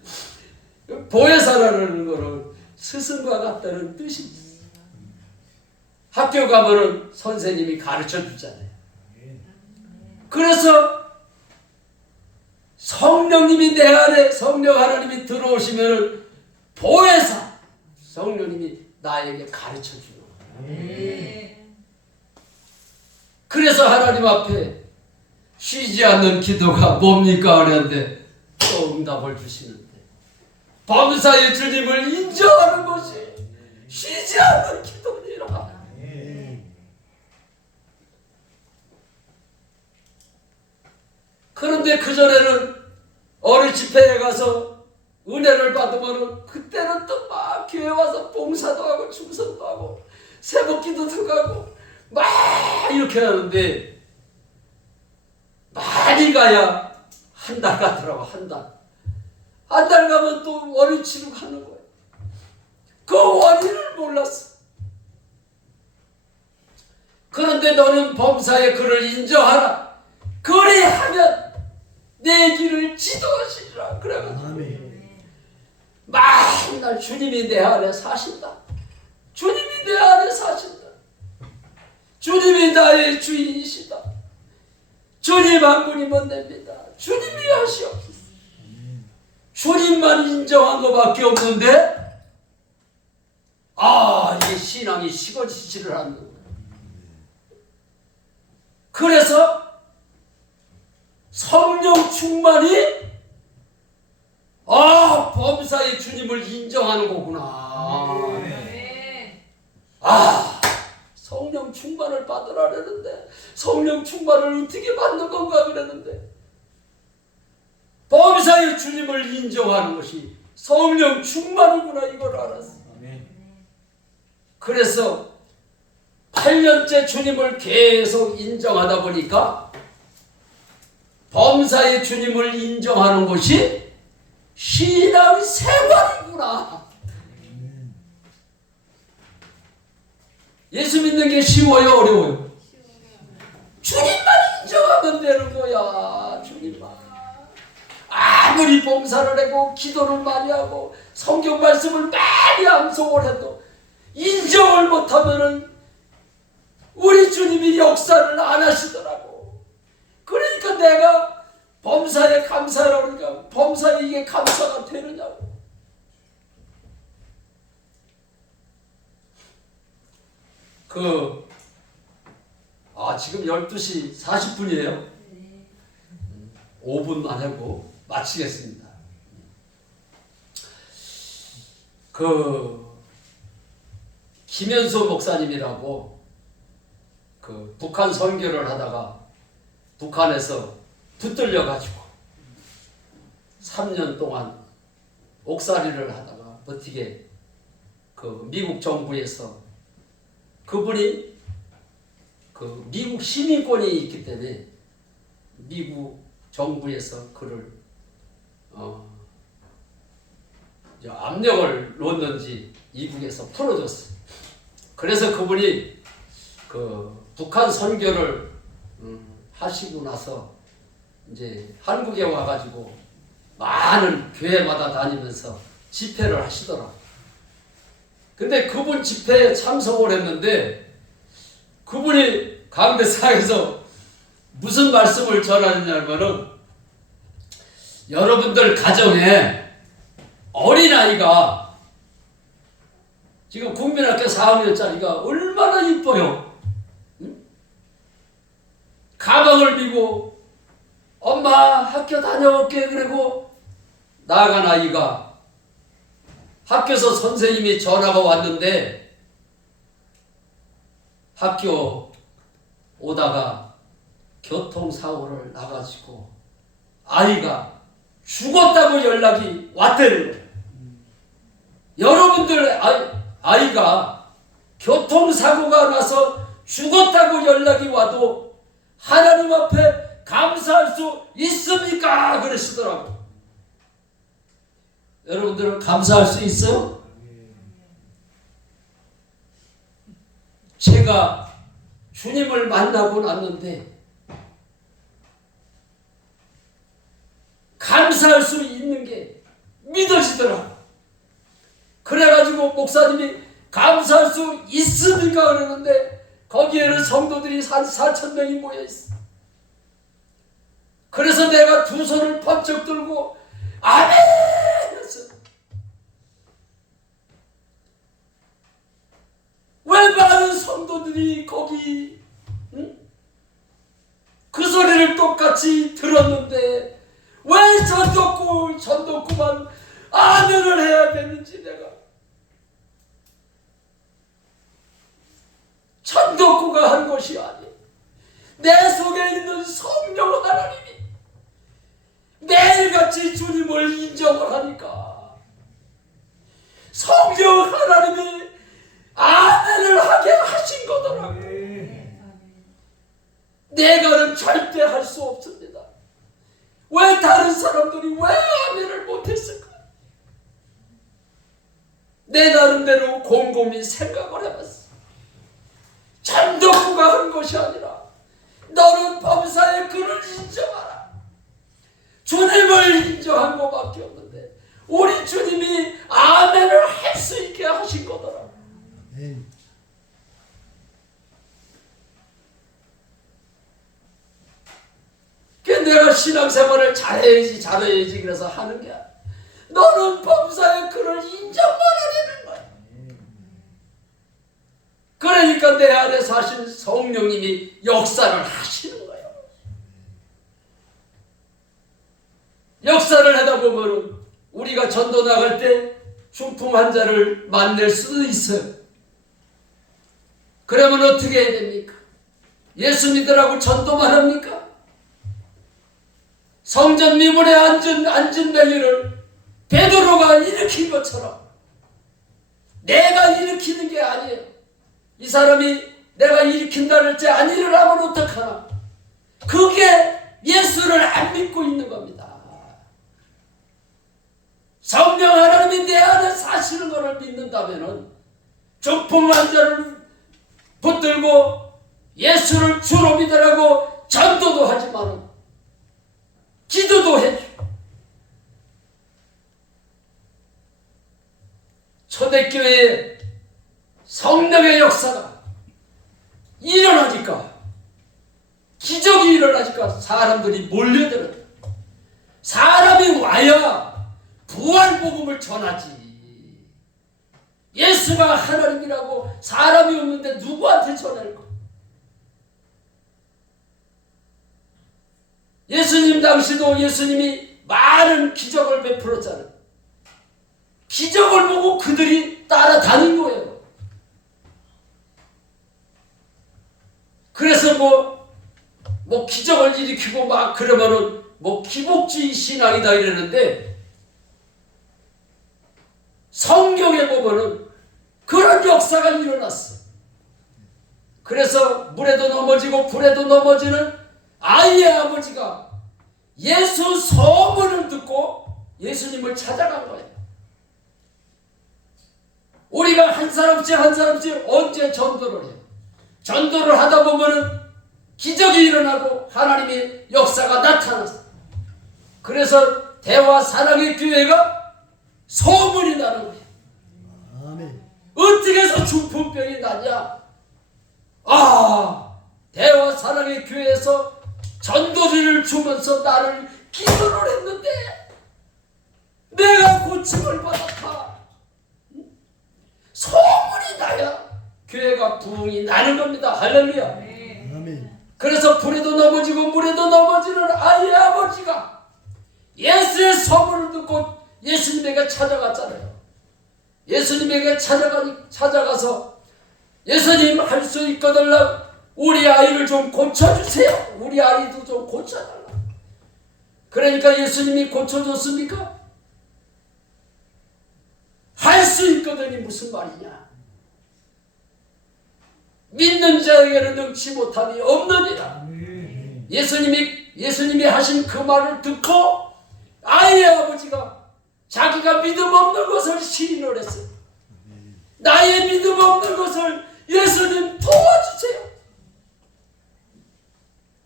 보혜사라는 거는 스승과 같다는 뜻이 있어요. 학교 가면은 선생님이 가르쳐 주잖아요. 그래서 성령님이 내 안에 성령 하나님이 들어오시면 보혜사 성령님이 나에게 가르쳐 주는 거예요. 그래서 하나님 앞에 쉬지 않는 기도가 뭡니까? 그랬는데 또 응답을 주시는데 범사의 주님을 인정하는 것이 쉬지 않는 기도니라. 그런데 그전에는 어릴 집회에 가서 은혜를 받으면 그때는 또 막 교회 와서 봉사도 하고 충성도 하고 새벽기도 들어가고 막 이렇게 하는데 많이 가야 한 달 가더라고. 한 달 가면 또 원위치로 가는 거예요. 그 원인을 몰랐어. 그런데 너는 범사의 그를 인정하라. 그래하면 내 길을 지도하시리라. 그래가지고 맨날 주님이 내 안에 사신다. 주님이 내 안에 사신다. 주님이 나의 주인이시다. 주님 한 분이면 됩니다. 주님이 하시옵소서. 주님만 인정한 것밖에 없는데 이게 신앙이 식어지지를 않는 거예요. 그래서 성령 충만이 범사의 주님을 인정하는 거구나. 성령 충만을 받으라 그랬는데 성령 충만을 어떻게 받는 건가 그랬는데 범사의 주님을 인정하는 것이 성령 충만이구나 이걸 알았어. 그래서 8년째 주님을 계속 인정하다 보니까 범사의 주님을 인정하는 것이 신앙 생활이구나. 예수 믿는 게 쉬워요, 어려워요? 주님만 인정하면 되는 거야. 주님만. 아무리 봉사를 하고 기도를 많이 하고 성경 말씀을 많이 암송을 해도 인정을 못하면은 우리 주님이 역사를 안 하시더라고. 그러니까 내가 범사에 감사하라고 그러니까 범사에 이게 감사가 되느냐고. 지금 12시 40분이에요. 5분만 하고 마치겠습니다. 김현수 목사님이라고 북한 선교를 하다가 북한에서 붙들려가지고 3년 동안 옥살이를 하다가 버티게 미국 정부에서 그분이 미국 시민권이 있기 때문에 미국 정부에서 그를 압력을 놓는지 이북에서 풀어줬어. 그래서 그분이 북한 선교를 하시고 나서 이제 한국에 와가지고 많은 교회마다 다니면서 집회를 하시더라. 근데 그분 집회에 참석을 했는데 그분이 강대상에서 무슨 말씀을 전하느냐면은 여러분들 가정에 어린아이가 지금 국민학교 4학년짜리가 얼마나 이뻐요. 응? 가방을 메고 엄마 학교 다녀올게 그러고 나간 아이가 학교에서 선생님이 전화가 왔는데 학교 오다가 교통사고를 나가지고 아이가 죽었다고 연락이 왔다는 거예요. 여러분들 아이가 교통사고가 나서 죽었다고 연락이 와도 하나님 앞에 감사할 수 있습니까? 그러시더라고. 여러분들은 감사할 수 있어요? 제가 주님을 만나고 났는데 감사할 수 있는 게 믿어지더라고. 그래가지고 목사님이 감사할 수 있습니까? 그러는데 거기에는 성도들이 한 4,000명이 모여있어. 그래서 내가 두 손을 번쩍 들고 아멘 했어. 왜 많은 성도들이 거기 그 소리를 똑같이 들었는데 왜 전도구만 아멘을 해야 되는지 내가 전도구가 한 것이 아니에요. 내 속에 있는 성령 하나님이 매일같이 주님을 인정을 하니까 성령 하나님이 아멘을 하게 하신 거더라고요. 내가는 절대 할 수 없습니다. 왜 다른 사람들이 왜 아멘을 못했을까? 내 나름대로 곰곰이 생각을 해봤어. 전도구가 한 것이 아니라 너는 범사에 그를 인정하라. 주님을 인정한 것밖에 없는데 우리 주님이 아멘을 할 수 있게 하신 거더라. 아멘. 내가 신앙생활을 잘해야지 그래서 하는 게 아니야. 너는 범사에 그를 인정만 하려는 거야. 그러니까 내 안에 사신 성령님이 역사를 하시는 거예요. 역사를 하다 보면 우리가 전도 나갈 때 중풍 환자를 만날 수도 있어요. 그러면 어떻게 해야 됩니까? 예수 믿으라고 전도만 합니까? 성전 미문에 앉은 맹인을 베드로가 일으킨 것처럼 내가 일으키는 게 아니에요. 이 사람이 내가 일으킨다 할지 안 일어나면 어떡하나? 그게 예수를 안 믿고 있는 겁니다. 성령 하나님이 내 안에 사시는 것을 믿는다면 중풍 환자를 붙들고 예수를 주로 믿으라고 전도도 하지만 기도도 해줘. 초대교회에 성령의 역사가 일어나니까 기적이 일어나니까 사람들이 몰려들어. 사람이 와야 부활복음을 전하지. 예수가 하나님이라고 사람이 없는데 누구한테 전할 거야? 예수님 당시도 예수님이 많은 기적을 베풀었잖아요. 기적을 보고 그들이 따라다닌 거예요. 그래서 뭐 기적을 일으키고 막 그러면은 기복주의 신앙이다 이러는데 성경에 보면은 그런 역사가 일어났어. 그래서 물에도 넘어지고 불에도 넘어지는 아이의 아버지가 예수 소문을 듣고 예수님을 찾아간 거예요. 우리가 한 사람씩 언제 전도를 해요? 전도를 하다 보면은 기적이 일어나고 하나님의 역사가 나타났어. 그래서 대화 사랑의 교회가 소문이 나는 거예요. 아멘. 어떻게 해서 중풍병이 나냐? 대화 사랑의 교회에서 전도지를 주면서 나를 기도를 했는데 내가 고침을 받았다. 소문이 나야 교회가 부흥이 나는 겁니다. 할렐루야. 아멘. 그래서 불에도 넘어지고 물에도 넘어지는 아이의 아버지가 예수의 소문을 듣고 예수님에게 찾아갔잖아요. 예수님에게 찾아가서 예수님 할 수 있거든 우리 아이를 좀 고쳐주세요. 우리 아이도 좀 고쳐달라. 그러니까 예수님이 고쳐줬습니까? 할 수 있거든이 무슨 말이냐? 믿는 자에게는 능치 못함이 없느니라. 예수님이 하신 그 말을 듣고 아이의 아버지가 자기가 믿음 없는 것을 시인을 했어요. 나의 믿음 없는 것을 예수님 도와주세요.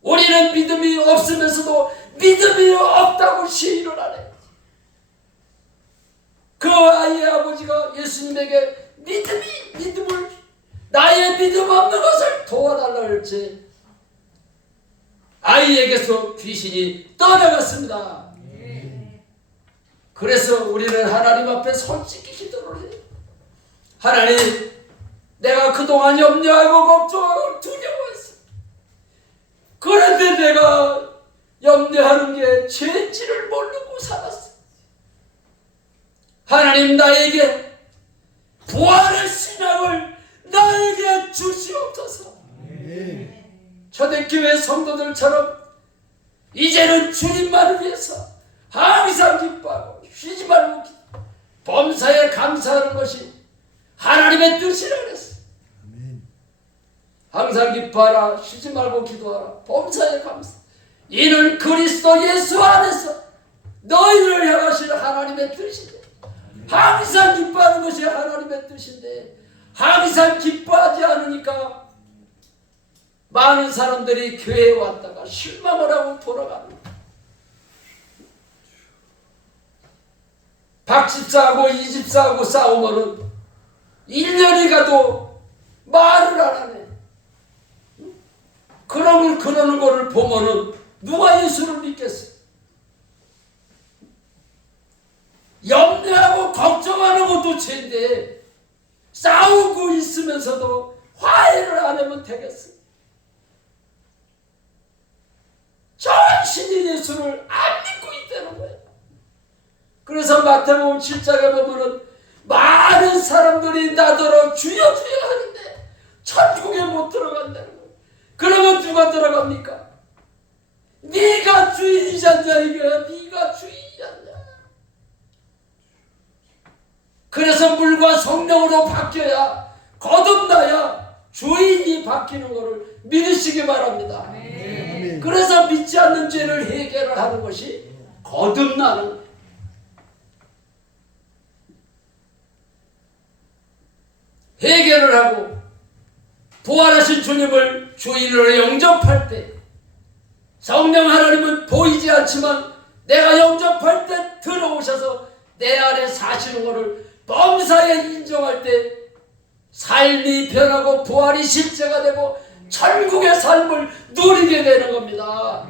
우리는 믿음이 없으면서도 믿음이 없다고 시인을 하네. 그 아이의 아버지가 예수님에게 믿음을 나의 믿음 없는 것을 도와달라 할지 아이에게서 귀신이 떠나갔습니다. 그래서 우리는 하나님 앞에 솔직히 기도를 해요. 하나님, 내가 그동안 염려하고 걱정하고 두려워했어. 그런데 내가 염려하는 게 죄인지를 모르고 살았어. 하나님, 나에게 부활의 신앙을 나에게 주시옵소서. 아멘. 초대교회 성도들처럼 이제는 주님만을 위해서 항상 기뻐하고 쉬지 말고 범사에 감사하는 것이 하나님의 뜻이라 그랬어. 아멘. 항상 기뻐하라, 쉬지 말고 기도하라, 범사에 감사. 이는 그리스도 예수 안에서 너희를 향하시는 하나님의 뜻인데, 항상 기뻐하는 것이 하나님의 뜻인데 항상 기뻐하지 않으니까 많은 사람들이 교회에 왔다가 실망을 하고 돌아가는 거예요. 박 집사하고 이 집사하고 싸우면은 1년이 가도 말을 안 하네. 그러는 거를 보면은 누가 예수를 믿겠어? 염려하고 걱정하는 것도 죄인데 싸우고 있으면서도 화해를 안 하면 되겠어? 전신이 예수를 안 믿고 있다는 거예요. 그래서 마태복음 7장에 보면은 많은 사람들이 나더러 주여 주여 하는데 천국에 못 들어간다는 거예요. 그러면 누가 들어갑니까? 네가 주인이지 않냐 이거야. 네가 주인이지 않냐. 그래서 물과 성령으로 바뀌어야, 거듭나야 주인이 바뀌는 것을 믿으시기 바랍니다. 아멘. 그래서 믿지 않는 죄를 해결을 하는 것이 거듭나는 거예요. 해결을 하고 부활하신 주님을 주인으로 영접할 때, 성령 하나님은 보이지 않지만 내가 영접할 때 들어오셔서 내 안에 사시는 것을 범사에 인정할 때 삶이 변하고 부활이 실제가 되고 천국의 삶을 누리게 되는 겁니다.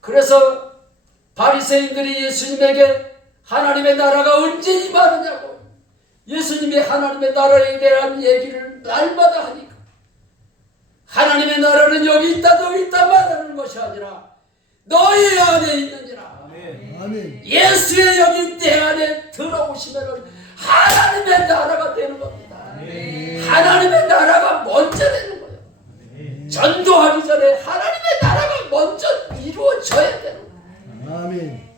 그래서 바리새인들이 예수님에게 하나님의 나라가 언제 임하느냐고, 예수님이 하나님의 나라에 대한 얘기를 날마다 하니까 하나님의 나라는 여기 있다 저기 있다 말하는 것이 아니라 너희 안에 있느니라. 아멘. 예수의 여기 내 안에 들어오시면 하나님의 나라가 되는 겁니다. 하나님의 나라가 먼저 되는 거예요. 전도하기 전에 하나님의 나라가 먼저 이루어져야 되는 거예요. 아멘.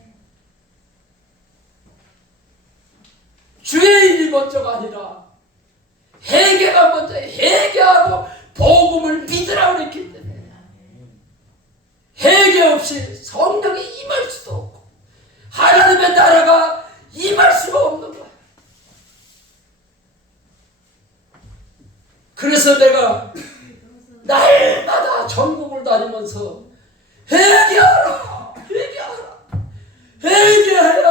주의 일이 먼저가 아니라 회개가 먼저, 회개하고 복음을 믿으라고 그랬기 때문에 회개 없이 성령이 임할 수도 없고 하나님의 나라가 임할 수가 없는 거야. 그래서 내가 날마다 전국을 다니면서 회개하라, 회개하라, 회개해야